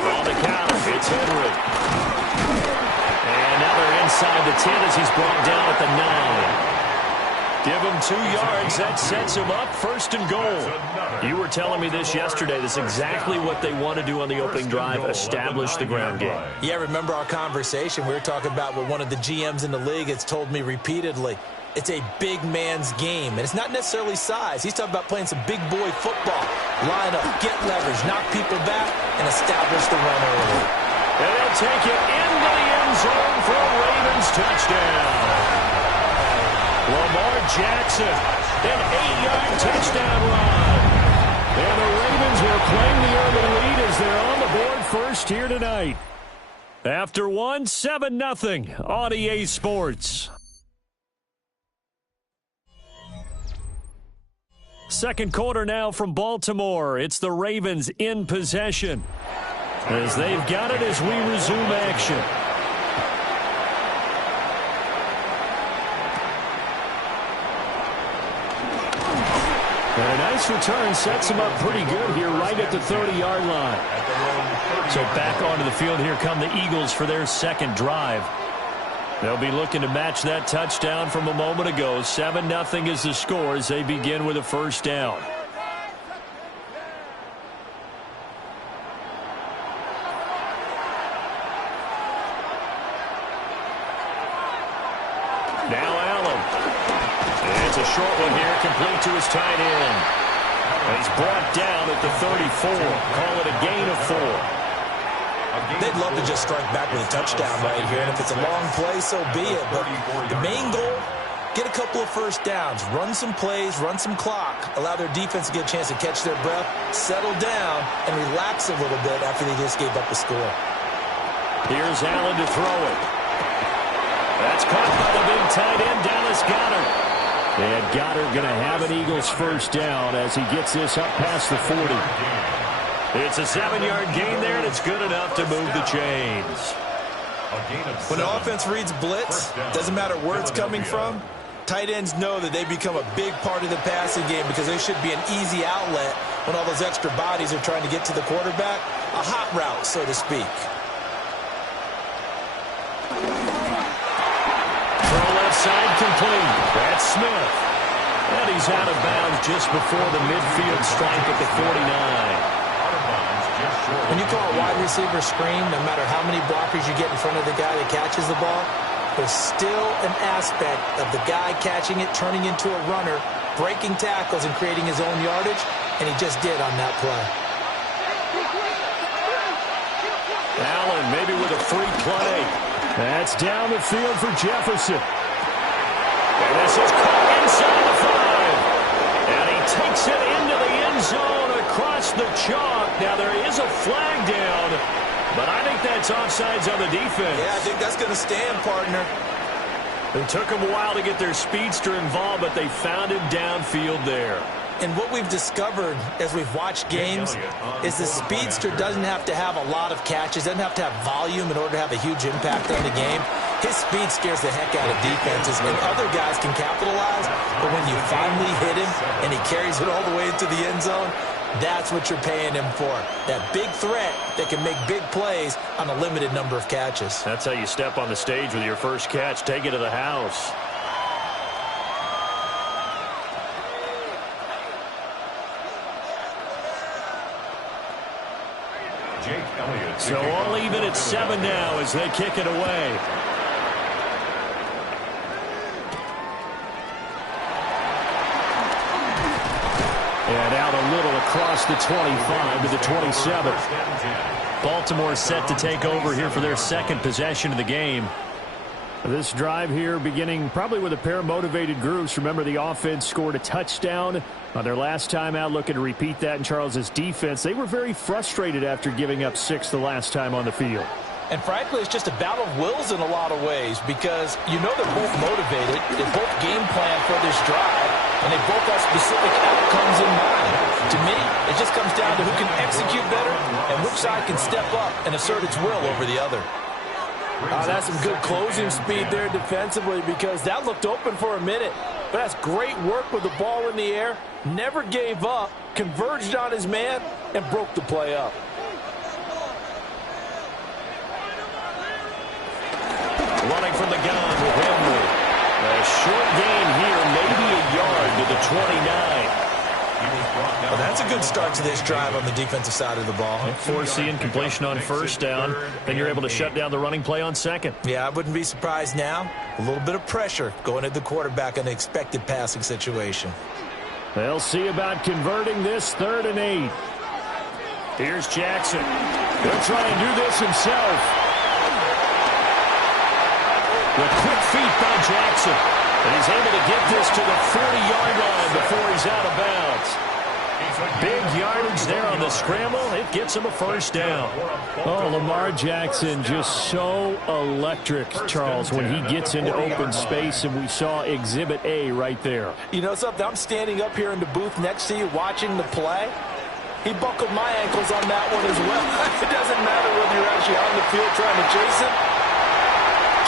On the counter, it's Henry. And now they're inside the 10 as he's brought down at the 9. Give him 2 yards. That sets him up. 1st and goal. You were telling me this yesterday. This is exactly what they want to do on the opening drive, establish the ground game. Yeah, remember our conversation. We were talking about what one of the GMs in the league has told me repeatedly. It's a big man's game, and it's not necessarily size. He's talking about playing some big boy football. Line up, get leverage, knock people back, and establish the run early. And they'll take it into the end zone for a Ravens touchdown. Lamar Jackson, an 8-yard touchdown run. And the Ravens will claim the early lead as they're on the board first here tonight. After 1, 7-0 on EA Sports. Second quarter now from Baltimore. It's the Ravens in possession as they've got it as we resume action. And a nice return sets him up pretty good here right at the 30-yard line. So back onto the field, here come the Eagles for their second drive. They'll be looking to match that touchdown from a moment ago. 7-0 is the score as they begin with a first down. Now Allen. It's a short one here, complete to his tight end. And he's brought down at the 34. Call it a gain of 4. They'd love to just strike back with a touchdown right here, and if it's a long play, so be it. But the main goal, get a couple of first downs, run some plays, run some clock, allow their defense to get a chance to catch their breath, settle down, and relax a little bit after they just gave up the score. Here's Allen to throw it. That's caught by the big tight end, Dallas Goedert. And Goedert going to have an Eagles first down as he gets this up past the 40. It's a 7-yard gain there, and it's good enough to move the chains. When the offense reads blitz, doesn't matter where it's coming from, tight ends know that they become a big part of the passing game because they should be an easy outlet when all those extra bodies are trying to get to the quarterback. A hot route, so to speak. Throw left side complete. That's Smith. And he's out of bounds just before the midfield stripe at the 49. When you call a wide receiver screen, no matter how many blockers you get in front of the guy that catches the ball, there's still an aspect of the guy catching it, turning into a runner, breaking tackles and creating his own yardage, and he just did on that play. Allen maybe with a free play. That's down the field for Jefferson. And this is caught inside the 5. And he takes it into the end zone across the chalk. Now there is a flag down, but I think that's offsides on the defense. Yeah, I think that's going to stand, partner. It took them a while to get their speedster involved, but they found him downfield there. And what we've discovered as we've watched games is the speedster doesn't have to have a lot of catches, doesn't have to have volume in order to have a huge impact on the game. His speed scares the heck out of defenses, and other guys can capitalize, but when you finally hit him and he carries it all the way into the end zone, that's what you're paying him for. That big threat that can make big plays on a limited number of catches. That's how you step on the stage with your first catch. Take it to the house. So all even at 7 now as they kick it away. And out a little across the 25 to the 27. Baltimore set to take over here for their second possession of the game. This drive here beginning probably with a pair of motivated groups. Remember, the offense scored a touchdown on their last time out, looking to repeat that in Charles's defense. They were very frustrated after giving up 6 the last time on the field. And frankly, it's just a battle of wills in a lot of ways because you know they're both motivated. They both game plan for this drive, and they both have specific outcomes in mind. To me, it just comes down to who can execute better and which side can step up and assert its will over the other. That's some good closing speed there defensively because that looked open for a minute. But that's great work with the ball in the air. Never gave up, converged on his man, and broke the play up. Running from the gun with Henry. A short gain here, maybe a yard to the 29. Well, that's a good start to this drive on the defensive side of the ball. Forcing completion on first down. Then you're able to shut down the running play on second. Yeah, I wouldn't be surprised now. A little bit of pressure going at the quarterback in an expected passing situation. They'll see about converting this 3rd and 8. Here's Jackson. He'll try and do this himself. The quick feet by Jackson. And he's able to get this to the 40-yard line before he's out of bounds. Big yardage there on the scramble. It gets him a first down. Oh, Lamar Jackson just so electric, Charles, when he gets into open space, and we saw Exhibit A right there. You know something? I'm standing up here in the booth next to you watching the play. He buckled my ankles on that one as well. It doesn't matter whether you're actually on the field trying to chase it.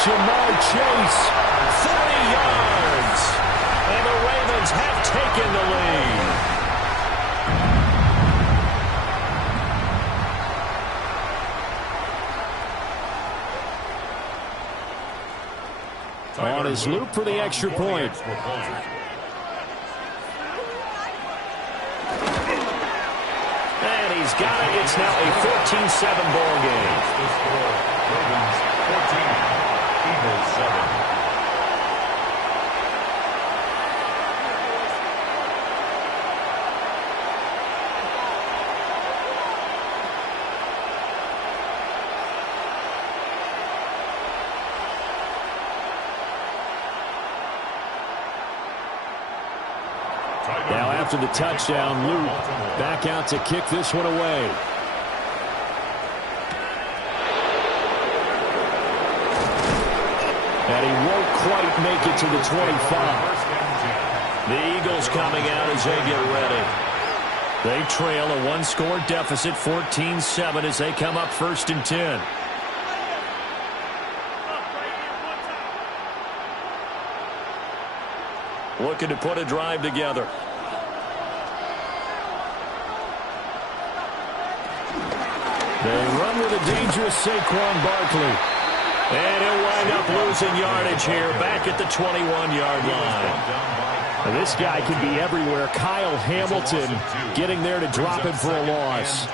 Jamar Chase, 40 yards. And the Ravens have taken the lead. On his loop for the extra point. And he's got it. It's now a 14-7 ball game. Ravens 14, Eagles 7. Now after the touchdown, Luke back out to kick this one away. And he won't quite make it to the 25. The Eagles coming out as they get ready. They trail a one-score deficit, 14-7, as they come up 1st and 10. Looking to put a drive together. They run with a dangerous Saquon Barkley. And he'll wind up losing yardage here back at the 21-yard line. And this guy can be everywhere. Kyle Hamilton getting there to drop him for a loss.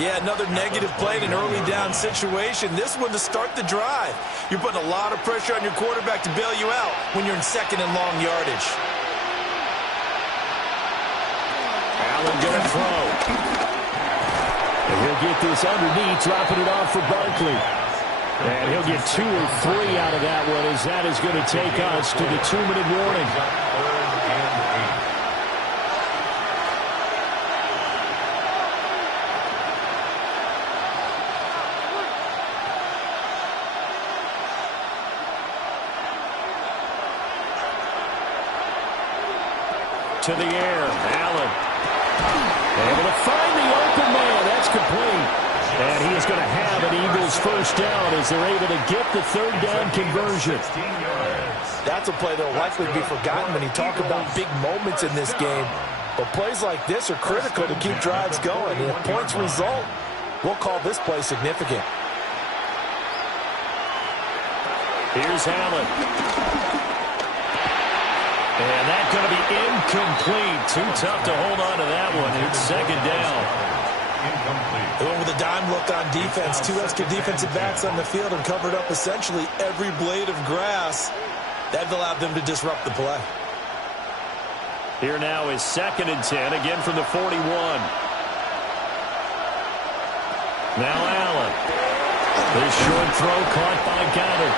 Yeah, another negative play in an early down situation. This one to start the drive. You're putting a lot of pressure on your quarterback to bail you out when you're in 2nd and long yardage. Allen gonna throw. And he'll get this underneath, dropping it off for Barkley. And he'll get 2 or 3 out of that one, as that is going to take us to the 2-minute warning. To the air, Allen. Able to find the open man. That's complete. And he is going to have an Eagles first down as they're able to get the 3rd down conversion. That's a play that will likely be forgotten when you talk about big moments in this game. But plays like this are critical to keep drives going. And if points result, we'll call this play significant. Here's Allen. And that's going to be incomplete. Too tough to hold on to that one. It's 2nd down. They went with a dime look on defense. 2 extra defensive backs on the field and covered up essentially every blade of grass. That allowed them to disrupt the play. Here now is 2nd and 10, again from the 41. Now Allen. This short throw caught by Goddard.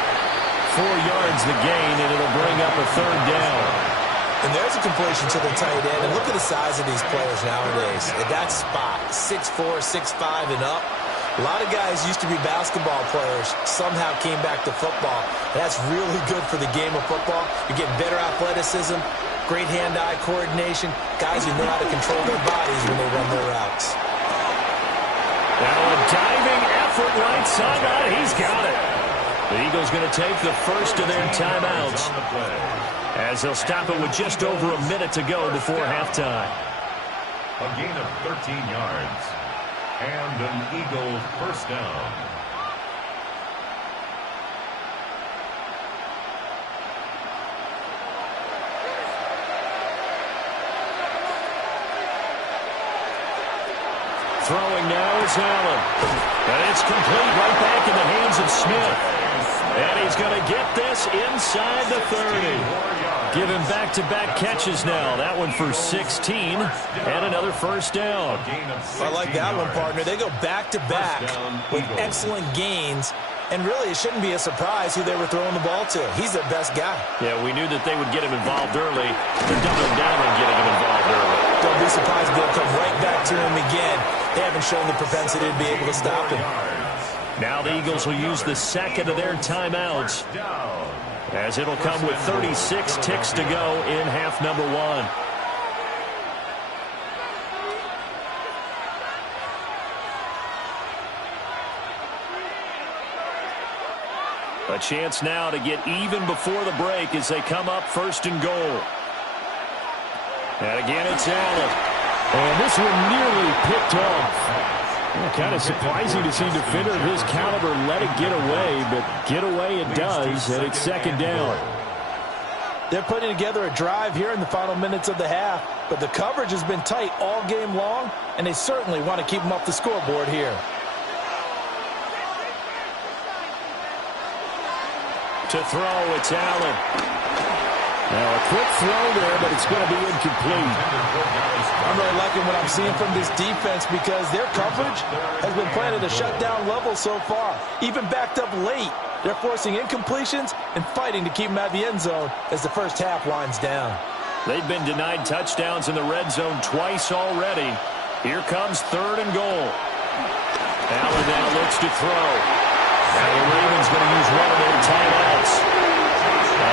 4 yards the gain, and it'll bring up a 3rd down. And there's a completion to the tight end. And look at the size of these players nowadays. At that spot, 6'4", 6'5", and up. A lot of guys used to be basketball players, somehow came back to football. And that's really good for the game of football. You're getting better athleticism, great hand-eye coordination, guys who know how to control their bodies when they run their routes. Now a diving effort right sideline. He's got it. The Eagles going to take the first of their timeouts, as they'll stop it with just over a minute to go before halftime. A gain of 13 yards and an Eagle first down. Throwing now is Allen. And it's complete right back in the hands of Smith. And he's going to get this inside the 30. Give him back-to-back catches now. That one for 16 and another first down. I like that one, partner. They go back-to-back with excellent gains. And really, it shouldn't be a surprise who they were throwing the ball to. He's their best guy. Yeah, we knew that they would get him involved early. They're doubling down on getting him involved early. Don't be surprised if they'll come right back to him again. They haven't shown the propensity to be able to stop him. Now the Eagles will use the second of their timeouts, as it'll come with 36 ticks to go in half number one. A chance now to get even before the break as they come up first and goal. And again, it's Allen. And this one nearly picked off. Well, kind of surprising to see a defender of his caliber let it get away, but get away it does, and it's second down. They're putting together a drive here in the final minutes of the half, but the coverage has been tight all game long, and they certainly want to keep them off the scoreboard here. To throw, it's Allen. Now a quick throw there, but it's going to be incomplete. I'm really liking what I'm seeing from this defense because their coverage has been playing at a shutdown level so far. Even backed up late, they're forcing incompletions and fighting to keep them out of the end zone as the first half winds down. They've been denied touchdowns in the red zone twice already. Here comes third and goal. Allen now looks to throw. Now the Ravens going to use one of their timeouts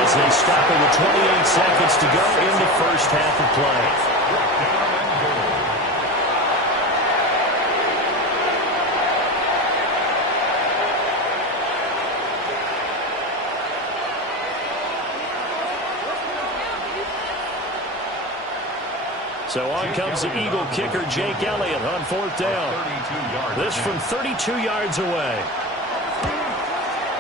as they stop it with 28 seconds to go in the first half of play. So on comes the Eagle kicker, Jake Elliott, on fourth down. This from 32 yards away.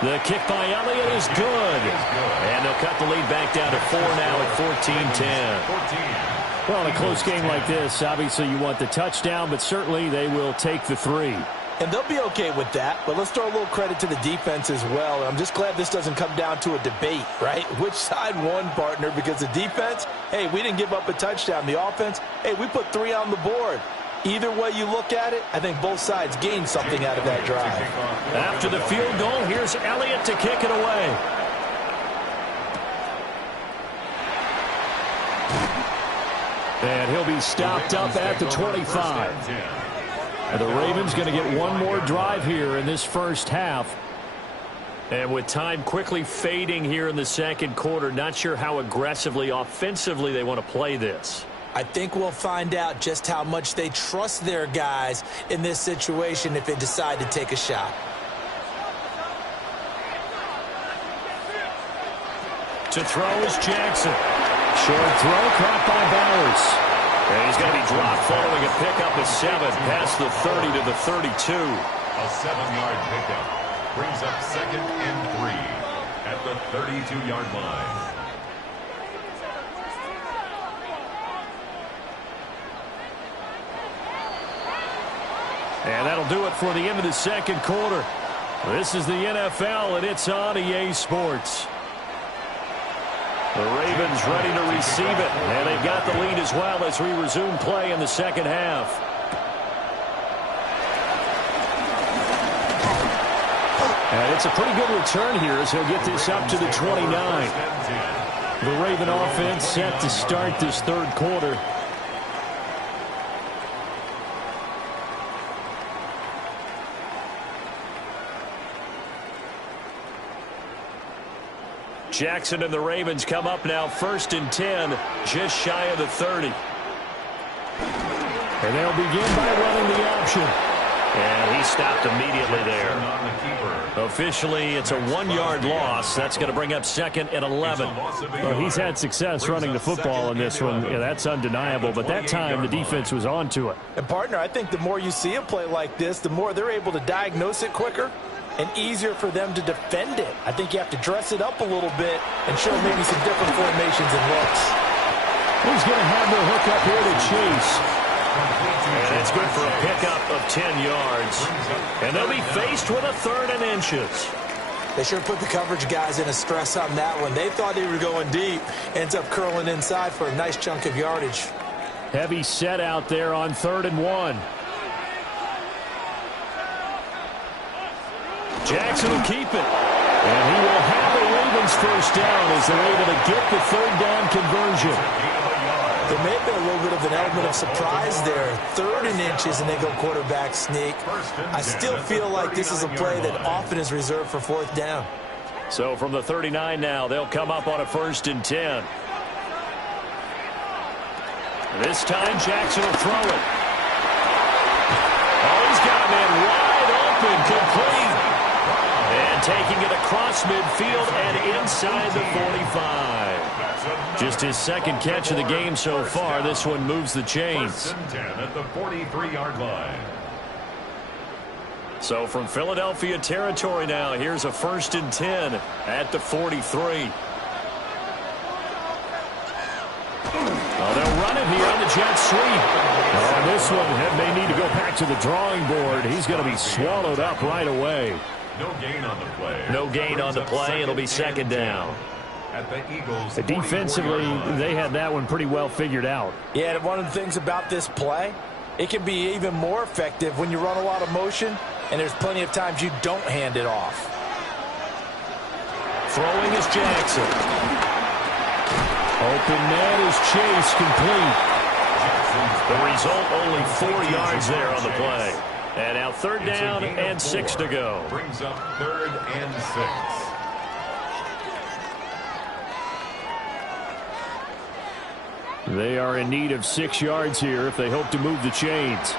The kick by Elliott is good. And they'll cut the lead back down to 4 now at 14-10. Well, in a close game like this, obviously you want the touchdown, but certainly they will take the 3. And they'll be okay with that, but let's throw a little credit to the defense as well. I'm just glad this doesn't come down to a debate, right? Which side won, partner? Because the defense, hey, we didn't give up a touchdown. The offense, hey, we put 3 on the board. Either way you look at it, I think both sides gained something out of that drive. After the field goal, here's Elliott to kick it away. And he'll be stopped up at the 25. And the Ravens going to get one more drive here in this first half. And with time quickly fading here in the second quarter, not sure how aggressively, offensively they want to play this. I think we'll find out just how much they trust their guys in this situation if they decide to take a shot. To throw is Jackson. Short throw caught by Bowers. And he's going to be dropped following a pickup of 7 past the 30 to the 32. A 7-yard pickup brings up second and 3 at the 32-yard line. And that'll do it for the end of the second quarter. This is the NFL, and it's on EA Sports. The Ravens ready to receive it, and they've got the lead as well as we resume play in the second half. And it's a pretty good return here as he'll get this up to the 29. The Raven offense set to start this third quarter. Jackson and the Ravens come up now first and 10, just shy of the 30. And they'll begin by running the option. And he stopped immediately there. Officially, it's a 1-yard loss. That's going to bring up second and 11. Well, he's had success running the football in this one. Yeah, that's undeniable. But that time, the defense was on to it. And, partner, I think the more you see a play like this, the more they're able to diagnose it quicker and easier for them to defend it. I think you have to dress it up a little bit and show maybe some different formations and looks. He's going to have the hook up here to Chase. And it's good for a pickup of 10 yards. And they'll be faced with a 3rd and inches. They sure put the coverage guys in a stress on that one. They thought they were going deep. Ends up curling inside for a nice chunk of yardage. Heavy set out there on 3rd and 1. Jackson will keep it. And he will have the Ravens first down as they're able to get the 3rd down conversion. There may have been a little bit of an element of surprise there. 3rd and inches, and they go quarterback sneak. I still feel like this is a play that often is reserved for 4th down. So from the 39 now, they'll come up on a 1st and 10. This time, Jackson will throw it. Oh, he's got a man wide open, complete. And taking it across midfield and inside the 45. Just his 2nd catch of the game so far. This one moves the chains. 1st and 10 at the 43-yard line. So from Philadelphia territory now, here's a 1st and 10 at the 43. Oh, they'll run it here on the jet sweep. Oh, this one may need to go back to the drawing board. He's going to be swallowed up right away. No gain on the play. No gain on the play. It'll be 2nd down. At the Eagles. Defensively, they had that one pretty well figured out. Yeah, and one of the things about this play, it can be even more effective when you run a lot of motion, and there's plenty of times you don't hand it off. Throwing is Jackson. Open man is Chase, complete. The result, only 4 yards there on the play. And now 3rd down and 6 to go. Brings up 3rd and 6. They are in need of 6 yards here if they hope to move the chains.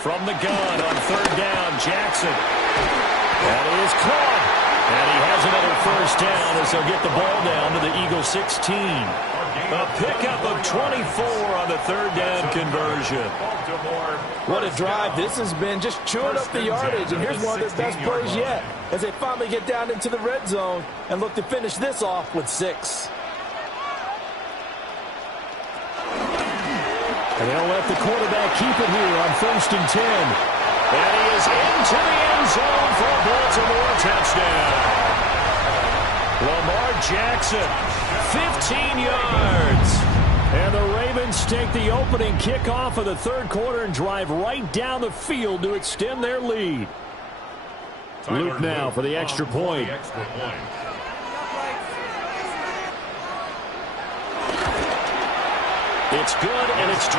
From the gun on 3rd down, Jackson. That is caught. And he has another 1st down as they'll get the ball down to the Eagles 16. A pickup of 24 on the 3rd down conversion. What a drive this has been, just chewing up the yardage. And here's one of their best plays yet as they finally get down into the red zone and look to finish this off with 6. And they'll let the quarterback keep it here on 1st and 10. And he is into the end zone for a Baltimore touchdown. Lamar Jackson, 15 yards. And the Ravens take the opening kickoff of the 3rd quarter and drive right down the field to extend their lead. Luke now for the extra point. It's good, and it's 21-10.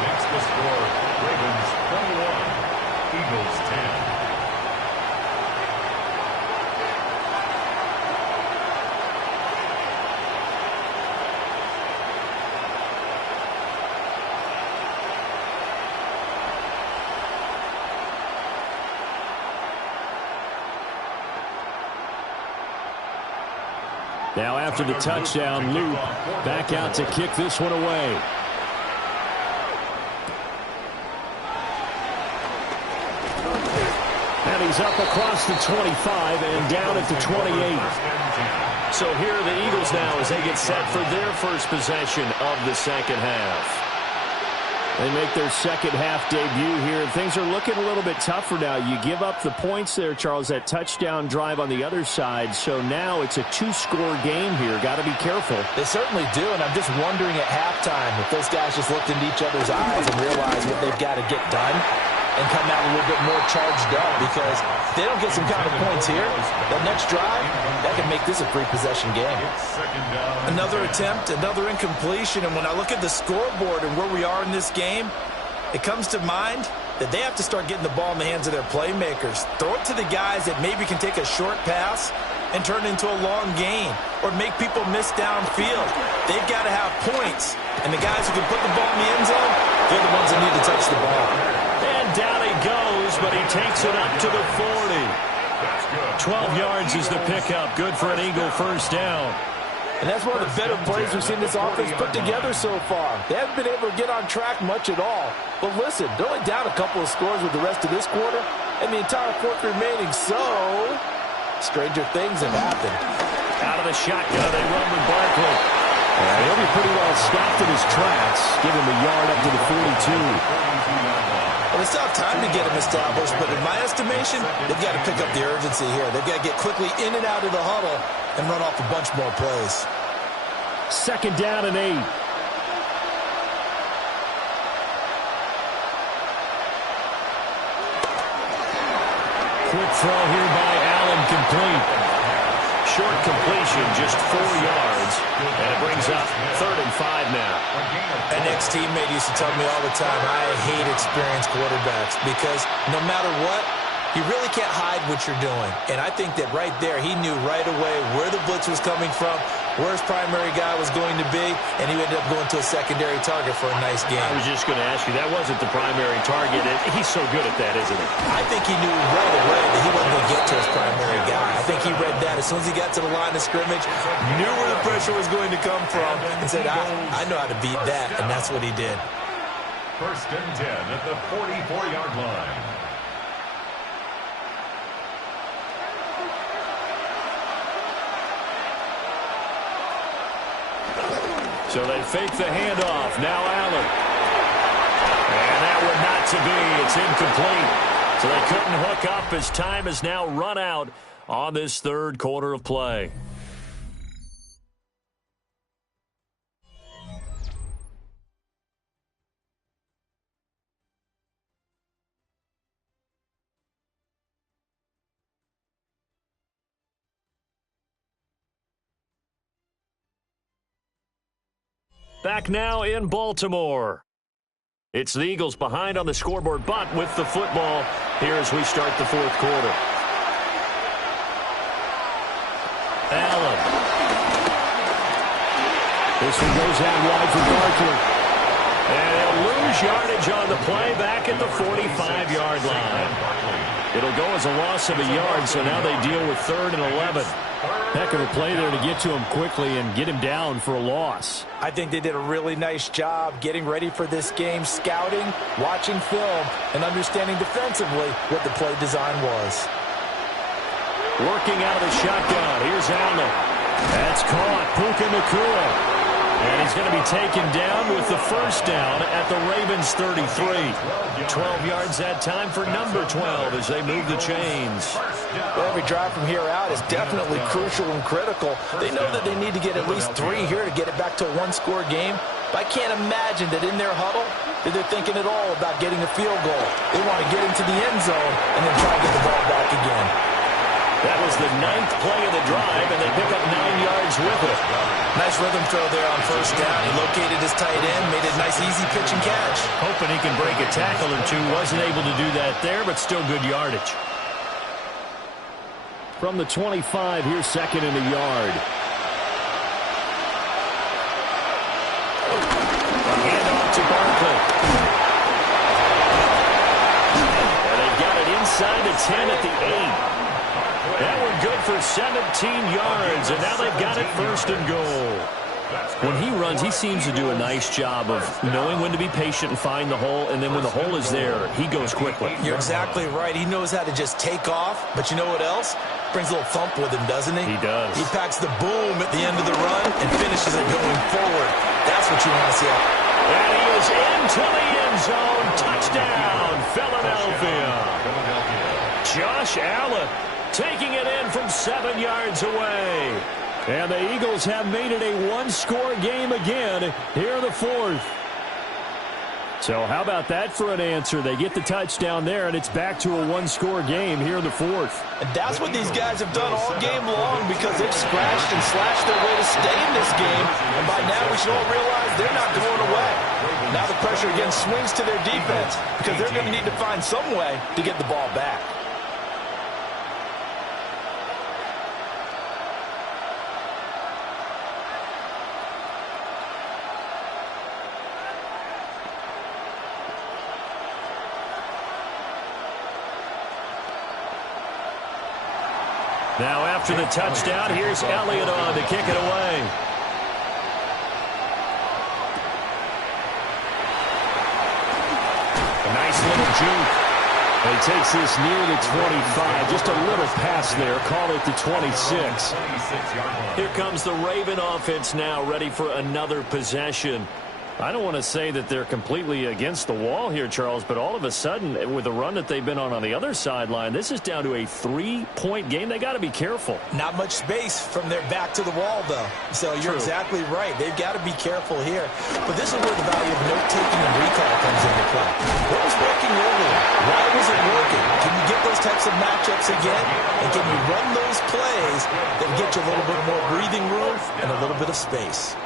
Makes the score Ravens 21, Eagles 10. Now after the touchdown, Luke back out to kick this one away. And he's up across the 25 and down at the 28. So here are the Eagles now as they get set for their first possession of the 2nd half. They make their 2nd half debut here. Things are looking a little bit tougher now. You give up the points there, Charles, that touchdown drive on the other side. So now it's a 2-score game here. Got to be careful. They certainly do, and I'm just wondering at halftime if those guys just looked into each other's eyes and realized what they've got to get done and come out a little bit more charged up, because if they don't get some kind of points here, the next drive, that can make this a 3-possession game. Another attempt, another incompletion, and when I look at the scoreboard and where we are in this game, it comes to mind that they have to start getting the ball in the hands of their playmakers. Throw it to the guys that maybe can take a short pass and turn it into a long gain or make people miss downfield. They've got to have points, and the guys who can put the ball in the end zone, they're the ones that need to touch the ball. And down he goes, but he takes it up to the 40. 12 yards is the pickup. Good for an Eagle 1st down. And that's one of the better plays we've seen this offense put together so far. They haven't been able to get on track much at all. But listen, they're only down a couple of scores with the rest of this quarter and the entire 4th remaining. So, stranger things have happened. Out of the shotgun, they run with Barkley. He'll be pretty well stopped in his tracks. Give him a yard up to the 42. Well, they still have time to get him established, but in my estimation, they've got to pick up the urgency here. They've got to get quickly in and out of the huddle and run off a bunch more plays. 2nd down and 8. Quick throw here by Allen, complete. short completion, just 4 yards, and it brings up 3rd and 5 now. An ex-teammate used to tell me all the time, I hate experienced quarterbacks because no matter what, you really can't hide what you're doing. And I think that right there, he knew right away where the blitz was coming from, where his primary guy was going to be, and he ended up going to a secondary target for a nice game. I was just going to ask you, that wasn't the primary target. He's so good at that, isn't he? I think he knew right away that he wasn't going to get to his primary guy. I think he read that as soon as he got to the line of scrimmage, knew where the pressure was going to come from, and said, I know how to beat that, and that's what he did. 1st and 10 at the 44-yard line. So they fake the handoff. Now Allen. And that one not to be. It's incomplete. So they couldn't hook up as time has now run out on this 3rd quarter of play. Back now in Baltimore. It's the Eagles behind on the scoreboard, but with the football here as we start the 4th quarter. Allen. This one goes out wide for Barkley. And they'll lose yardage on the play back at the 45-yard line. It'll go as a loss of a yard, so now they deal with 3rd and 11. Heck of a play there to get to him quickly and get him down for a loss. I think they did a really nice job getting ready for this game, scouting, watching film, and understanding defensively what the play design was. Working out of the shotgun. Here's Allen. That's caught. Puka Nacua. And he's going to be taken down with the 1st down at the Ravens 33. 12 yards that time for number 12 as they move the chains. Well, every drive from here out is definitely crucial and critical. They know that they need to get at least 3 here to get it back to a 1-score game. But I can't imagine that in their huddle that they're thinking at all about getting a field goal. They want to get into the end zone and then try to get the ball back again. That was the 9th play of the drive, and they pick up 9 yards with it. Nice rhythm throw there on 1st down. He located his tight end, made a nice easy pitch and catch. Hoping he can break a tackle or two. Wasn't able to do that there, but still good yardage. From the 25, here's 2nd and a yard. Handoff to Barkley. And they've got it inside the 10 at the 8. That one good for 17 yards, and now they've got it 1st and goal. When he runs, he seems to do a nice job of knowing when to be patient and find the hole, and then when the hole is there, he goes quickly. You're exactly right. He knows how to just take off, but you know what else? Brings a little thump with him, doesn't he? He does. He packs the boom at the end of the run and finishes it going forward. That's what you want to see. And he is into the end zone. Touchdown, Philadelphia. Josh Allen taking it in from 7 yards away. And the Eagles have made it a 1-score game again here in the 4th. So how about that for an answer? They get the touchdown there, and it's back to a 1-score game here in the 4th. And that's what these guys have done all game long because they've scratched and slashed their way to stay in this game. And by now we should all realize they're not going away. Now the pressure again swings to their defense because they're going to need to find some way to get the ball back. Now after the touchdown, here's Elliott on to kick it away. A nice little juke. He takes this near the 25. Just a little pass there. Call it the 26. Here comes the Raven offense now, ready for another possession. I don't want to say that they're completely against the wall here, Charles, but all of a sudden, with the run that they've been on the other sideline, this is down to a 3-point game. They got to be careful. Not much space from their back to the wall, though. So you're exactly right. They've got to be careful here. But this is where the value of note-taking and recall comes into play. What was working earlier? Why was it working? Can you get those types of matchups again? And can you run those plays that get you a little bit more breathing room and a little bit of space?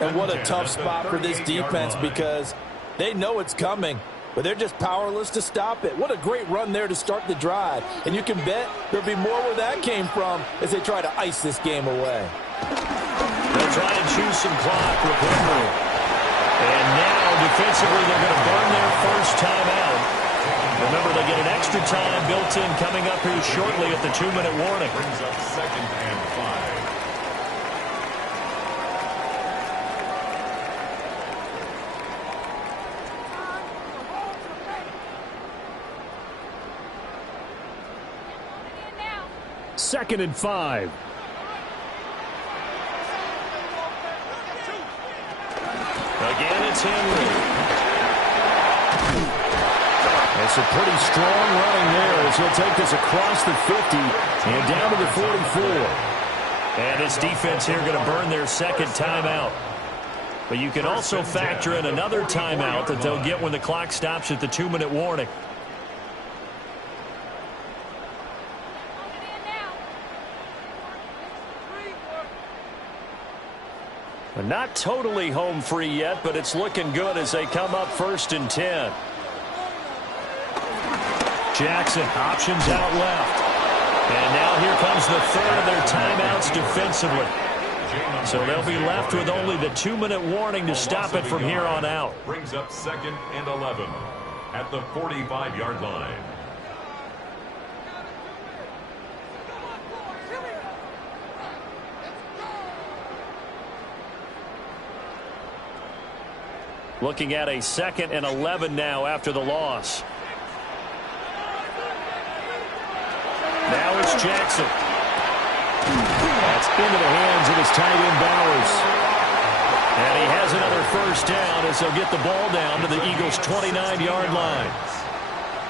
And what a tough spot for this defense because they know it's coming, but they're just powerless to stop it. What a great run there to start the drive. And you can bet there'll be more where that came from as they try to ice this game away. They'll try and choose some clock with Henry. And now, defensively, they're going to burn their first timeout. Remember, they get an extra time built in coming up here shortly at the 2-minute warning. Brings up 2nd and 5. Second and 5. Again, it's Henry. It's a pretty strong running there as he'll take this across the 50 and down to the 44. And this defense here going to burn their second timeout. But you can also factor in another timeout that they'll get when the clock stops at the 2-minute warning. Not totally home free yet, but it's looking good as they come up 1st and 10. Jackson options out left. And now here comes the third of their timeouts defensively. So they'll be left with only the 2-minute warning to stop it from here on out. Brings up 2nd and 11 at the 45-yard line. Looking at a 2nd and 11 now after the loss. Now it's Jackson. That's into the hands of his tight end Bowers. And he has another first down as they'll get the ball down to the Eagles' 29-yard line.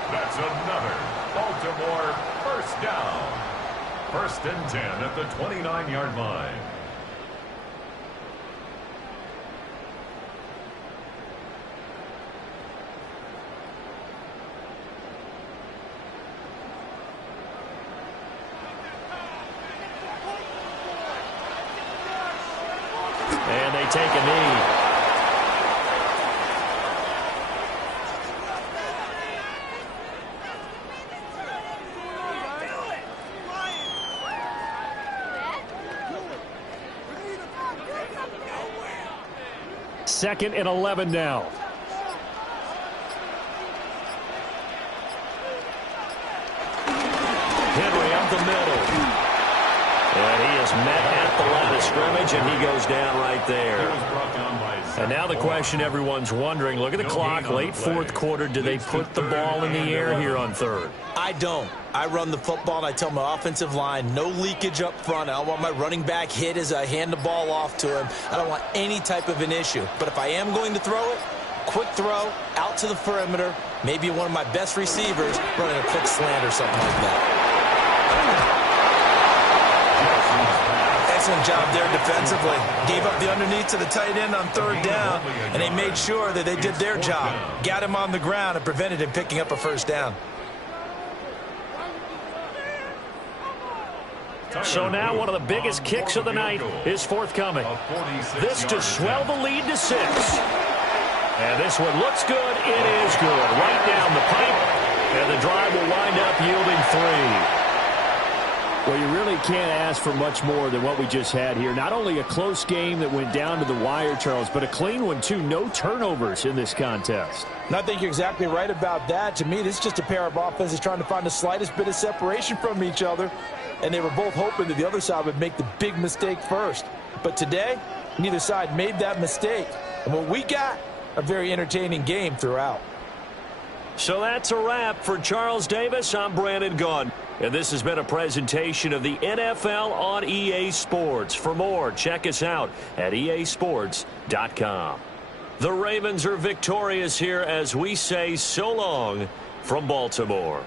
That's another Baltimore first down. 1st and 10 at the 29-yard line. And they take a knee. Second and 11 now. Henry up the middle. And he is met at the line of scrimmage, and he goes down right there. And now the question everyone's wondering, look at the clock, late 4th quarter, do they put the ball in the air here on 3rd? I don't. I run the football, and I tell my offensive line, no leakage up front. I don't want my running back hit as I hand the ball off to him. I don't want any type of an issue. But if I am going to throw it, quick throw, out to the perimeter, maybe one of my best receivers running a quick slant or something like that. Excellent job there defensively. Gave up the underneath to the tight end on 3rd down, and they made sure that they did their job. Got him on the ground and prevented him picking up a first down. So now one of the biggest kicks of the night is forthcoming. This to swell the lead to 6. And this one looks good. It is good. Right down the pipe. And the drive will wind up yielding 3. Well, you really can't ask for much more than what we just had here. Not only a close game that went down to the wire, Charles, but a clean one, too. No turnovers in this contest. And I think you're exactly right about that. To me, this is just a pair of offenses trying to find the slightest bit of separation from each other. And they were both hoping that the other side would make the big mistake first. But today, neither side made that mistake. And what we got, a very entertaining game throughout. So that's a wrap for Charles Davis. I'm Brandon Gaudin. And this has been a presentation of the NFL on EA Sports. For more, check us out at easports.com. The Ravens are victorious here as we say so long from Baltimore.